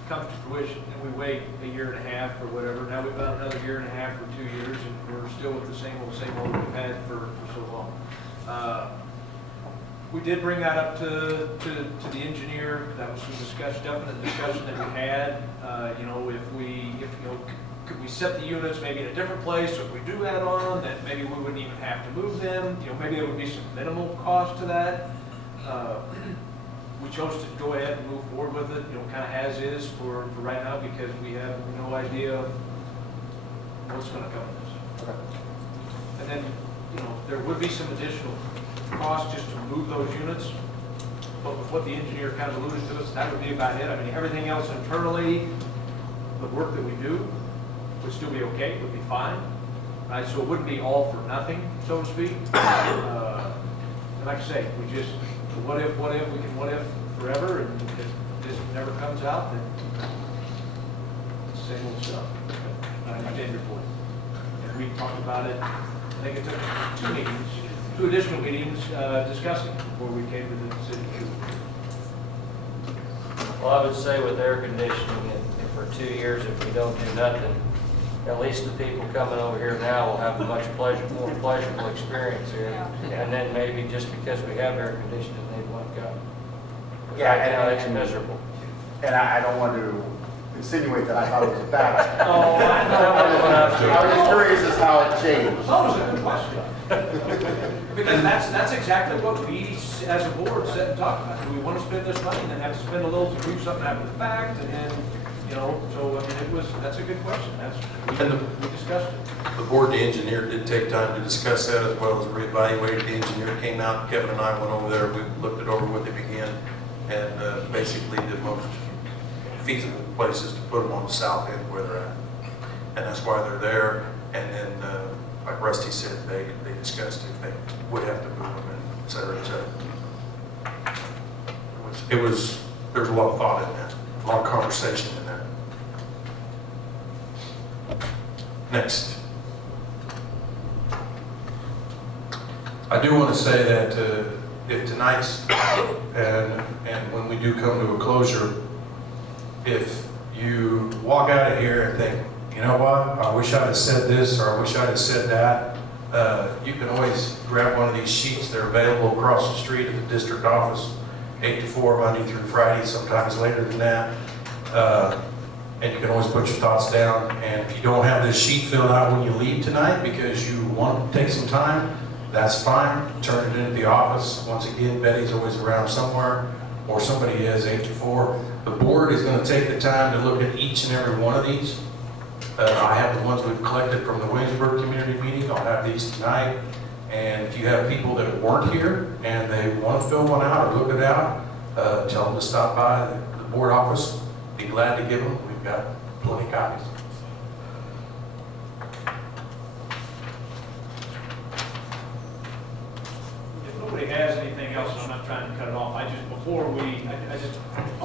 comes to fruition and we wait a year and a half or whatever, now we've got another year and a half or 2 years and we're still with the same old we've had for so long. We did bring that up to the engineer. That was some definite discussion that we had. You know, could we set the units maybe in a different place? So if we do add on, that maybe we wouldn't even have to move them. You know, maybe there would be some minimal cost to that. We chose to go ahead and move forward with it, you know, kind of as is for right now because we have no idea what's going to come of this. Okay. And then, you know, there would be some additional cost just to move those units. But with what the engineer kind of alluded to us, that would be about it. I mean, everything else internally, the work that we do would still be okay, would be fine. Right? So it wouldn't be all for nothing, so to speak. And like I say, we just, what if, we can what if forever, and if this never comes out, then it's the same old stuff. I understand your point. And we talked about it, I think it took 2 additional meetings discussing it before we came to the decision. Well, I would say with air conditioning, if for 2 years, if we don't do nothing, at least the people coming over here now will have a much more pleasurable experience here. And then maybe just because we have air conditioning, they won't go. Yeah, right now it's and miserable. And I don't want to insinuate that I thought it was bad. Oh, I know. I was just curious as how it changed. That was a good question. Because that's exactly what we, as a board, said and talked about. Do we want to spend this money and then have to spend a little to do something after the fact? And then, you know, so I mean, that's a good question. We discussed it. The board, the engineer did take time to discuss that as well as reevaluate. The engineer came out, Kevin and I went over there, we looked it over with him again, and basically the most feasible places to put them on the south end where they're at. And that's why they're there. And then, like Rusty said, they discussed if they would have to move them, and et cetera, et cetera. There's a lot of thought in that, a lot of conversation in that. Next. I do want to say that if tonight's, and when we do come to a closure, if you walk out of here and think, you know what, I wish I'd have said this or I wish I'd have said that, you can always grab one of these sheets. They're available across the street at the district office, 8 to 4, Monday through Friday, sometimes later than that. And you can always put your thoughts down. And if you don't have this sheet filled out when you leave tonight because you want to take some time, that's fine. Turn it into the office. Once again, Betty's always around somewhere, or somebody is, 8 to 4. The board is going to take the time to look at each and every one of these. I have the ones we've collected from the Williamsburg community meeting. I'll have these tonight. And if you have people that weren't here and they want to fill one out or look it out, tell them to stop by the board office. Be glad to give them. We've got plenty of copies. If nobody has anything else, and I'm not trying to cut it off, I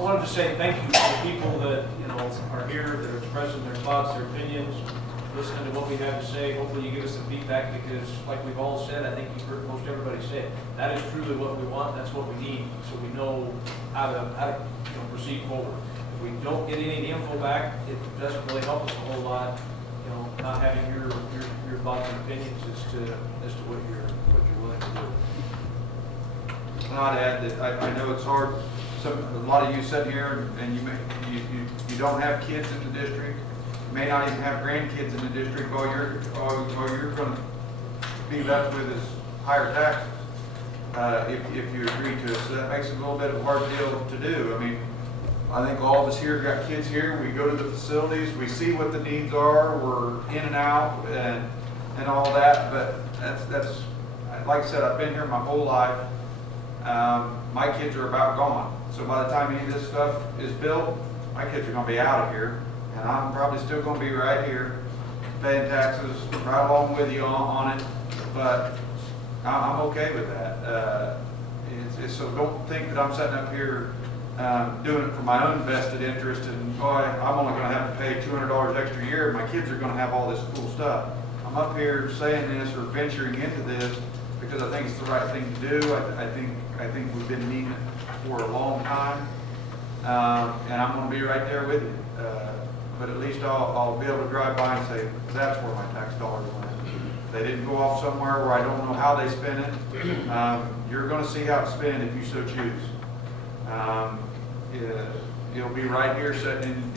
wanted to say thank you to the people that, you know, are here, that are expressing their thoughts, their opinions, listening to what we have to say. Hopefully you give us some feedback because, like we've all said, I think you've heard most everybody say it. That is truly what we want. That's what we need, so we know how to proceed forward. If we don't get any of the info back, it doesn't really help us a whole lot. You know, not having your thoughts and opinions as to what you're willing to do. And I'd add that I know it's hard. A lot of you sit here and you don't have kids in the district. You may not even have grandkids in the district. All you're going to be left with is higher taxes if you agree to it. So that makes it a little bit of a hard deal to do. I mean, I think all of us here got kids here. We go to the facilities. We see what the needs are. We're in and out, and and all that, but that's, like I said, I've been here my whole life. My kids are about gone. So by the time any of this stuff is built, my kids are gonna be out of here, and I'm probably still gonna be right here, paying taxes right along with you on it, but I'm okay with that. So don't think that I'm sitting up here doing it for my own vested interest, and boy, I'm only gonna have to pay $200 extra a year, and my kids are gonna have all this cool stuff. I'm up here saying this or venturing into this because I think it's the right thing to do. I think we've been needing it for a long time, and I'm gonna be right there with you. But at least I'll be able to drive by and say, that's where my tax dollars went. They didn't go off somewhere where I don't know how they spent it. You're gonna see how it's spent if you so choose. It'll be right here sitting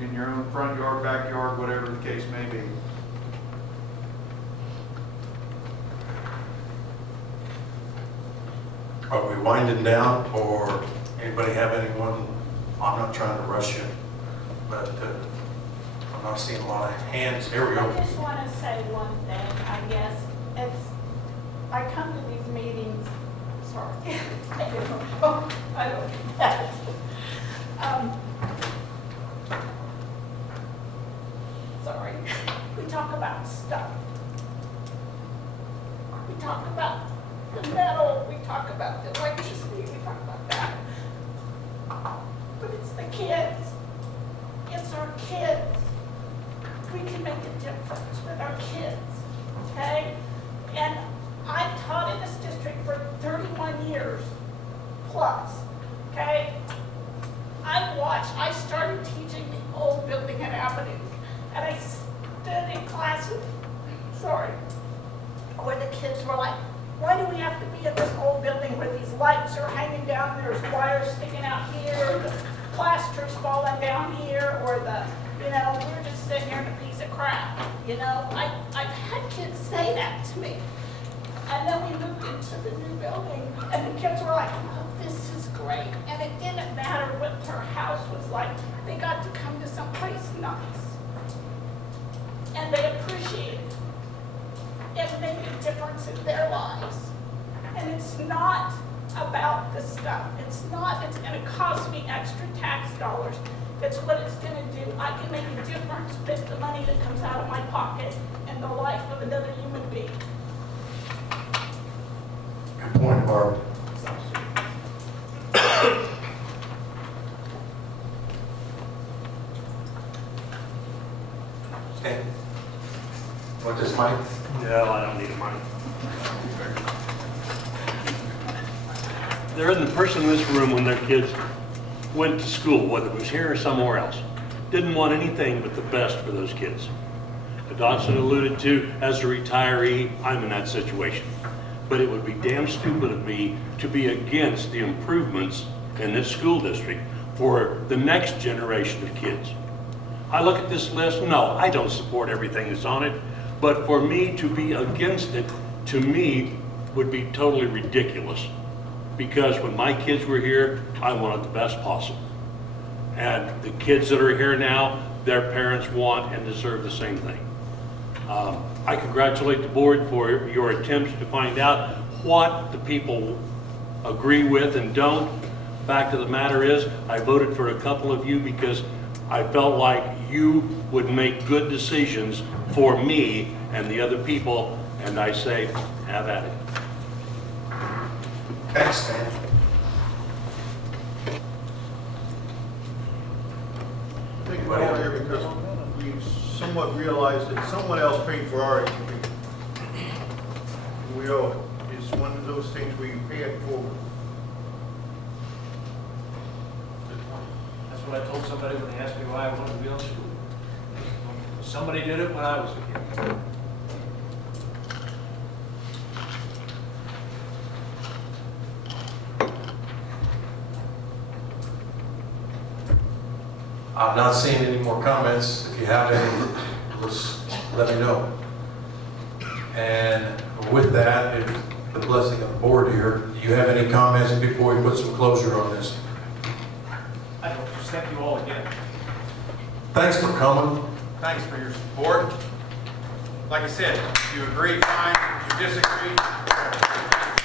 in your own front yard, backyard, whatever the case may be. Are we winding down, or anybody have anyone? I'm not trying to rush you, but I'm not seeing a lot of hands. Here we go. I just want to say one thing, I guess. I come to these meetings, sorry, I don't do that. Sorry, we talk about stuff. We talk about the metal, we talk about the electricity, we talk about that. But it's the kids. It's our kids. We can make a difference with our kids, okay? And I've taught in this district for 31 years plus, okay? I started teaching the old building at Avenue, and I stood in classes, where the kids were like, why do we have to be in this old building where these lights are hanging down, there's wires sticking out here, the plaster's falling down here, or we're just sitting here in a piece of crap, I've had kids say that to me. And then we moved into the new building, and the kids were like, oh, this is great. And it didn't matter what their house was like. They got to come to someplace nice. And they appreciated it. It made a difference in their lives. And it's not about the stuff. It's going to cost me extra tax dollars. That's what it's going to do. I can make a difference with the money that comes out of my pocket and the life of another human being. Good point, Barb. Okay. Want this mic? No, I don't need a mic. There isn't a person in this room when their kids went to school, whether it was here or somewhere else, didn't want anything but the best for those kids. As Dodson alluded to, as a retiree, I'm in that situation. But it would be damn stupid of me to be against the improvements in this school district for the next generation of kids. I look at this list, no, I don't support everything that's on it, but for me to be against it, to me, would be totally ridiculous. Because when my kids were here, I wanted the best possible. And the kids that are here now, their parents want and deserve the same thing. I congratulate the board for your attempts to find out what the people agree with and don't. Fact of the matter is, I voted for a couple of you because I felt like you would make good decisions for me and the other people, and I say, have at it. Thanks, Stan. I think we're all here because we somewhat realize that someone else paid for our education. We owe it. It's one of those things we pay it forward. That's what I told somebody when they asked me why I wanted to be on school. Somebody did it when I was a kid. I'm not seeing any more comments. If you have any, just let me know. And with that, if the blessing of the board here, do you have any comments before we put some closure on this? I don't, just thank you all again. Thanks for coming. Thanks for your support. like I said, if you agree, fine, if you disagree, whatever.